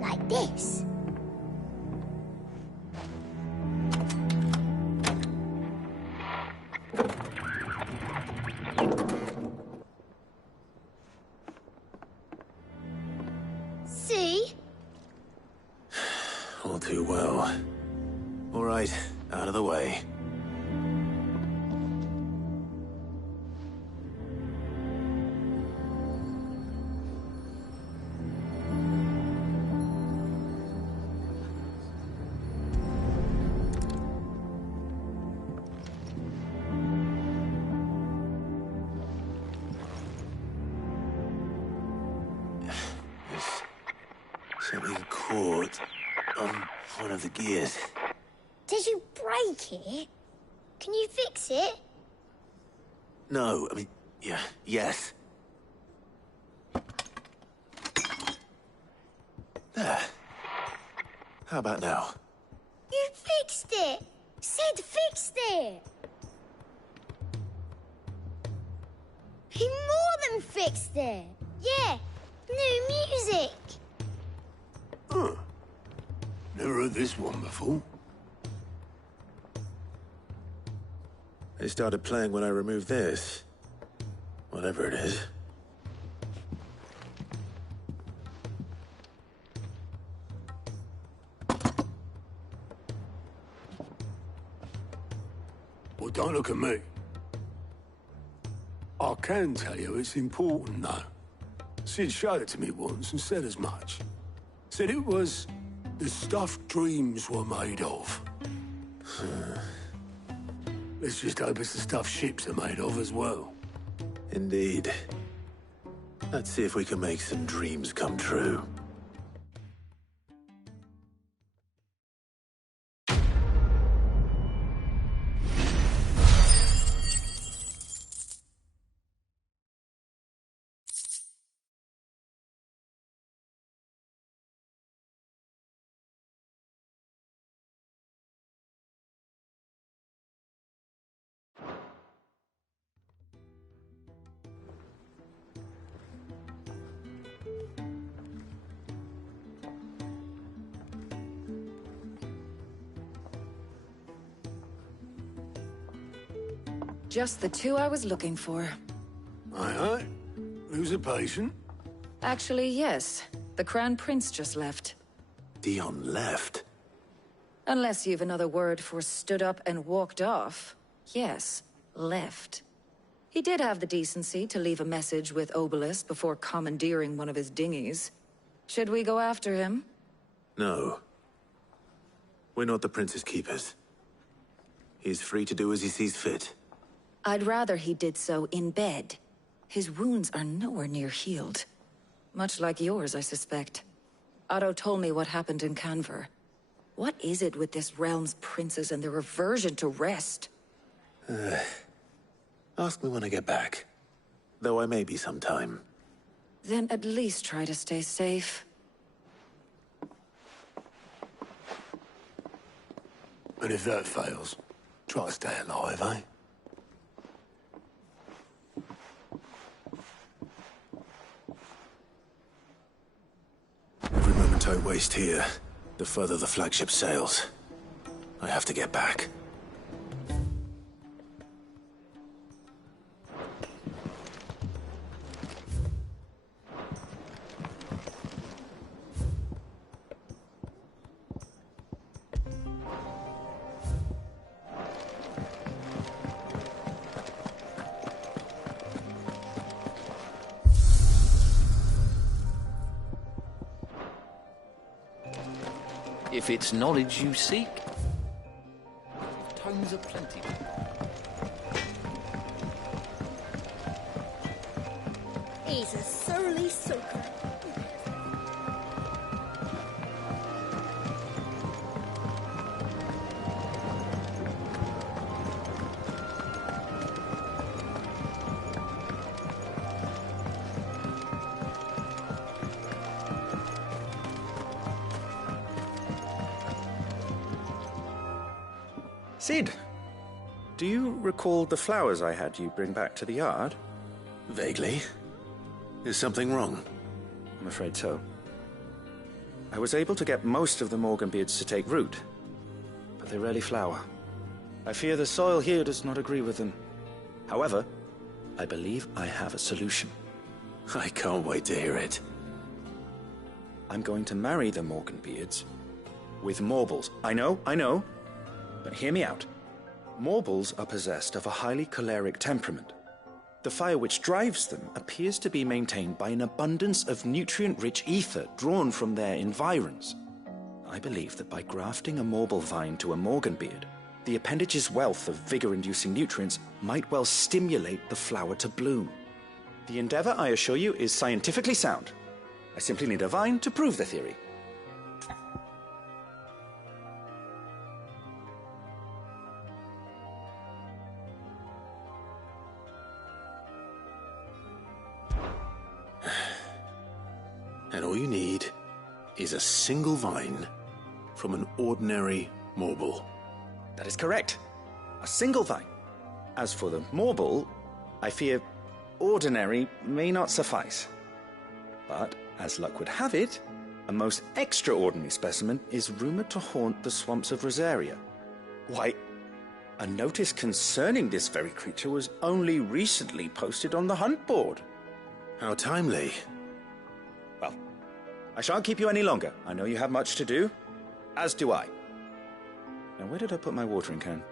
Like this. See? All too well. All right, out of the way. Something caught on one of the gears. Did you break it? Can you fix it? No, I mean, yes. There. How about now? You fixed it! Sid fixed it! He more than fixed it! Yeah, new music! Huh. Never heard this one before. They started playing when I removed this. Whatever it is. Well, don't look at me. I can tell you it's important, though. Sid showed it to me once and said as much. Said it was the stuff dreams were made of. Let's just hope it's the stuff ships are made of as well. Indeed. Let's see if we can make some dreams come true. Just the two I was looking for. Aye. Who's a patient? Actually, yes. The Crown Prince just left. Dion left? Unless you've another word for stood up and walked off. Yes, left. He did have the decency to leave a message with Obelisk before commandeering one of his dinghies. Should we go after him? No. We're not the Prince's keepers. He's free to do as he sees fit. I'd rather he did so in bed. His wounds are nowhere near healed. Much like yours, I suspect. Otto told me what happened in Canver. What is it with this realm's princes and their aversion to rest? Ask me when I get back. Though I may be sometime. Then at least try to stay safe. And if that fails, try to stay alive, eh? Every moment I waste here, the further the flagship sails. I have to get back. If it's knowledge you seek, tongues are plenty. He's a surly soaker. Sid, do you recall the flowers I had you bring back to the yard? Vaguely. Is something wrong? I'm afraid so. I was able to get most of the Morganbeards to take root, but they rarely flower. I fear the soil here does not agree with them. However, I believe I have a solution. I can't wait to hear it. I'm going to marry the Morganbeards with Morbles. I know, but hear me out. Morbles are possessed of a highly choleric temperament. The fire which drives them appears to be maintained by an abundance of nutrient-rich ether drawn from their environs. I believe that by grafting a Morble vine to a Morganbeard, the appendage's wealth of vigor-inducing nutrients might well stimulate the flower to bloom. The endeavor, I assure you, is scientifically sound. I simply need a vine to prove the theory. And all you need is a single vine from an ordinary Morble. That is correct. A single vine. As for the Morble, I fear ordinary may not suffice. But, as luck would have it, a most extraordinary specimen is rumored to haunt the swamps of Rosaria. Why, a notice concerning this very creature was only recently posted on the hunt board. How timely. Well, I shan't keep you any longer. I know you have much to do, as do I. Now, where did I put my watering can?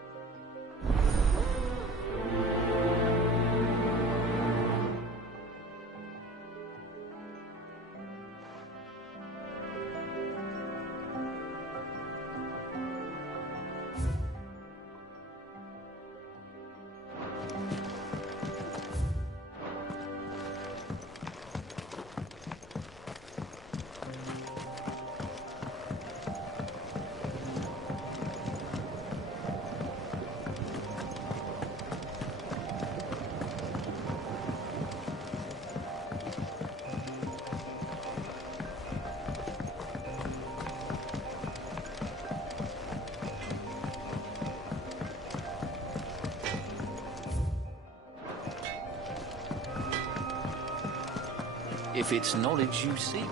If it's knowledge you seek.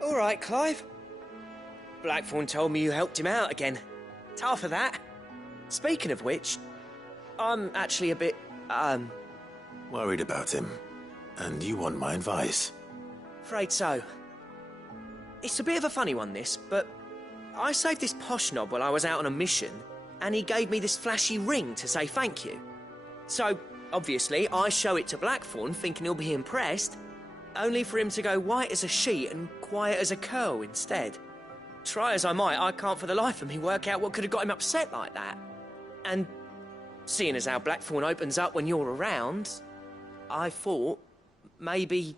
All right, Clive. Blackthorn told me you helped him out again. Tough for that. Speaking of which, I'm actually a bit, Worried about him. And you want my advice? afraid so. It's a bit of a funny one, this, but I saved this posh knob while I was out on a mission, and he gave me this flashy ring to say thank you. So, obviously, I show it to Blackthorn, thinking he'll be impressed, only for him to go white as a sheet and quiet as a curl instead. Try as I might, I can't for the life of me work out what could have got him upset like that. And seeing as how Blackthorn opens up when you're around, I thought maybe...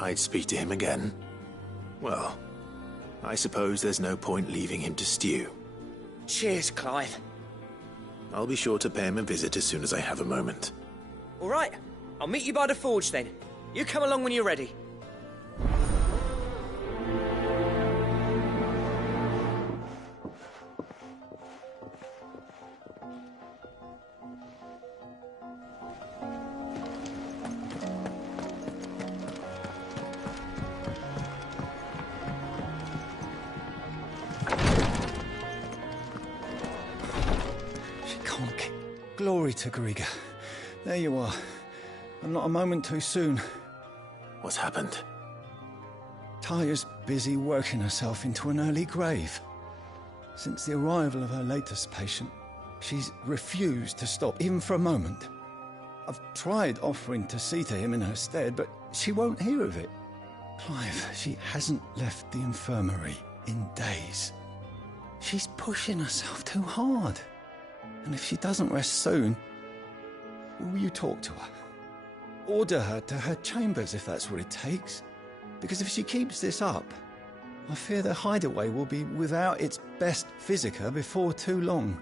I'd speak to him again. Well, I suppose there's no point leaving him to stew. Cheers, Clive. I'll be sure to pay him a visit as soon as I have a moment. All right, I'll meet you by the forge then. You come along when you're ready. Glory to Griga. There you are. I'm not a moment too soon. What's happened? Taya's busy working herself into an early grave. Since the arrival of her latest patient, she's refused to stop, even for a moment. I've tried offering to see to him in her stead, but she won't hear of it. Clive, she hasn't left the infirmary in days. She's pushing herself too hard. And if she doesn't rest soon, will you talk to her? Order her to her chambers if that's what it takes. Because if she keeps this up, I fear the hideaway will be without its best physica before too long.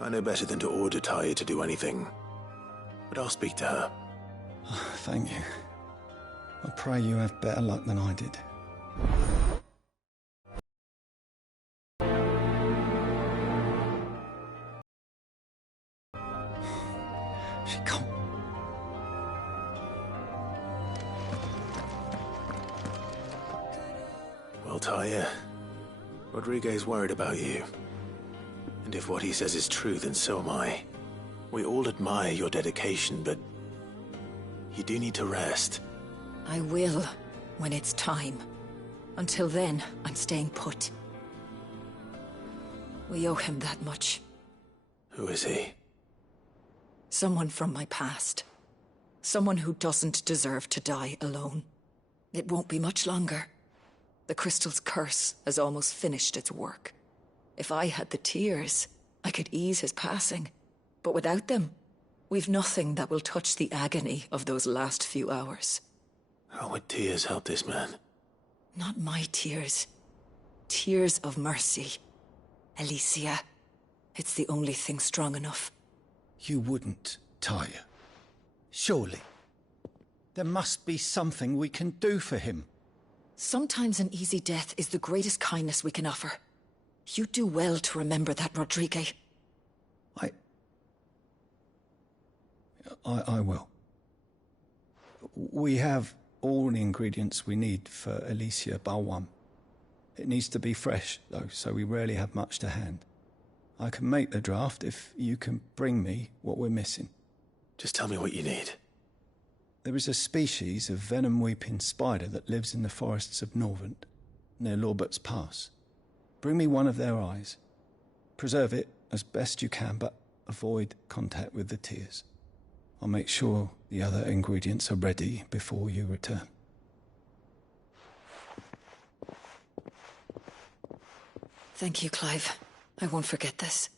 I know better than to order Taya to do anything. But I'll speak to her. Thank you. I pray you have better luck than I did. She can't. Well, Taya, Rodriguez worried about you. And if what he says is true, then so am I. We all admire your dedication, but you do need to rest. I will, when it's time. Until then, I'm staying put. We owe him that much. Who is he? Someone from my past. Someone who doesn't deserve to die alone. It won't be much longer. The crystal's curse has almost finished its work. If I had the tears, I could ease his passing. But without them, we've nothing that will touch the agony of those last few hours. How would tears help this man? Not my tears. Tears of mercy. Alicia, it's the only thing strong enough. You wouldn't, Taya. Surely. There must be something we can do for him. Sometimes an easy death is the greatest kindness we can offer. You do well to remember that, Rodriguez. I will. We have all the ingredients we need for Alicia Balwam. It needs to be fresh, though, so we rarely have much to hand. I can make the draft if you can bring me what we're missing. Just tell me what you need. There is a species of venom-weeping spider that lives in the forests of Norvent, near Lorbert's Pass. Bring me one of their eyes. Preserve it as best you can, but avoid contact with the tears. I'll make sure the other ingredients are ready before you return. Thank you, Clive. I won't forget this.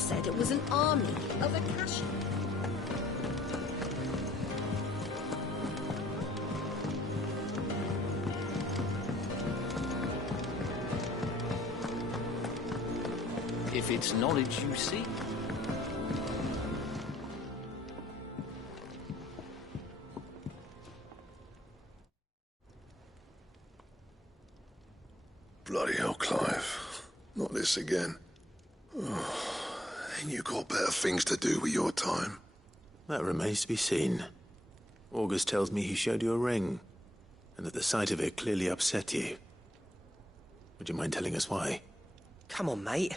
said it was an army of Akasha. If it's knowledge you seek. Bloody hell, Clive. Not this again. Oh, ain't you got better things to do with your time? That remains to be seen. August tells me he showed you a ring, and that the sight of it clearly upset you. Would you mind telling us why? Come on, mate.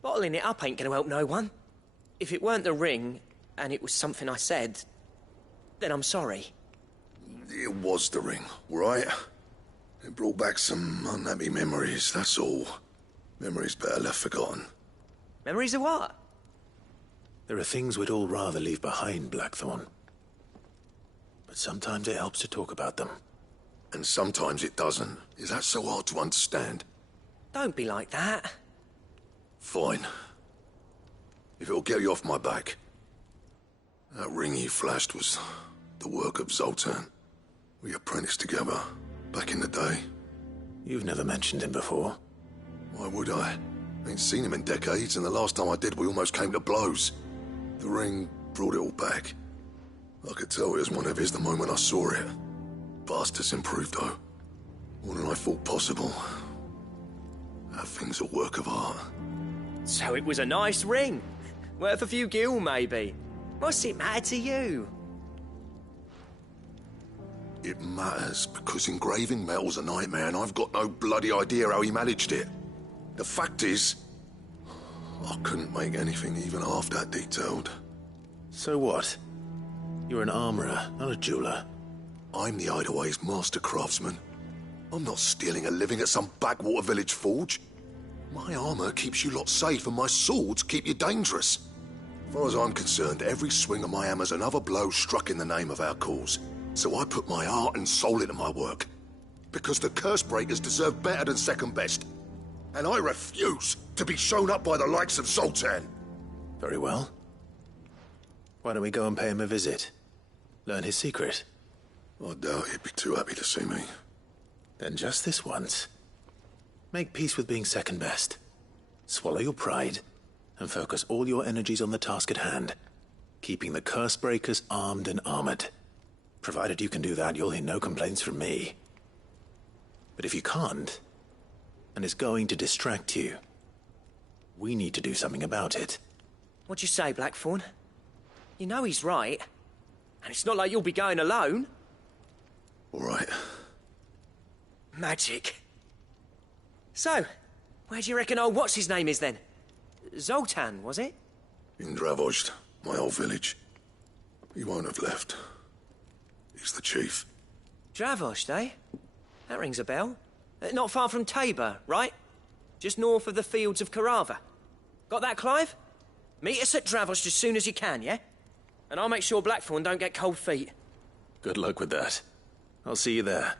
Bottling it up ain't gonna help no one. If it weren't the ring, and it was something I said, then I'm sorry. It was the ring, right? It brought back some unhappy memories, that's all. Memories better left forgotten. Memories of what? There are things we'd all rather leave behind, Blackthorn. But sometimes it helps to talk about them. And sometimes it doesn't. Is that so hard to understand? Don't be like that. Fine. If it'll get you off my back. That ring you flashed was the work of Zoltan. We apprenticed together, back in the day. You've never mentioned him before. Why would I? Ain't seen him in decades, and the last time I did, we almost came to blows. The ring brought it all back. I could tell it was one of his the moment I saw it. Bastard's improved, though. More than I thought possible. That thing's a work of art. So it was a nice ring. Worth a few gil, maybe. What's it matter to you? It matters because engraving metal's a nightmare, and I've got no bloody idea how he managed it. The fact is, I couldn't make anything even half that detailed. So what? You're an armorer, not a jeweler. I'm the Hideaway's master craftsman. I'm not stealing a living at some backwater village forge. My armor keeps you lot safe, and my swords keep you dangerous. As far as I'm concerned, every swing of my hammer's another blow struck in the name of our cause. So I put my heart and soul into my work. Because the curse breakers deserve better than second best. And I refuse to be shown up by the likes of Zoltan. Very well. Why don't we go and pay him a visit? Learn his secret. I doubt he'd be too happy to see me. Then just this once. Make peace with being second best. Swallow your pride, and focus all your energies on the task at hand. Keeping the curse breakers armed and armored. Provided you can do that, you'll hear no complaints from me. But if you can't, and it's going to distract you, we need to do something about it. What'd you say, Blackthorn? You know he's right. And it's not like you'll be going alone. All right. Magic. So, where do you reckon old what's-his-name is then? Zoltan, was it? In Dravozd, my old village. He won't have left. He's the chief. Dravozd, eh? That rings a bell. Not far from Tabor, right? Just north of the fields of Carava. Got that, Clive? Meet us at Dravozd as soon as you can, yeah? And I'll make sure Blackthorn don't get cold feet. Good luck with that. I'll see you there.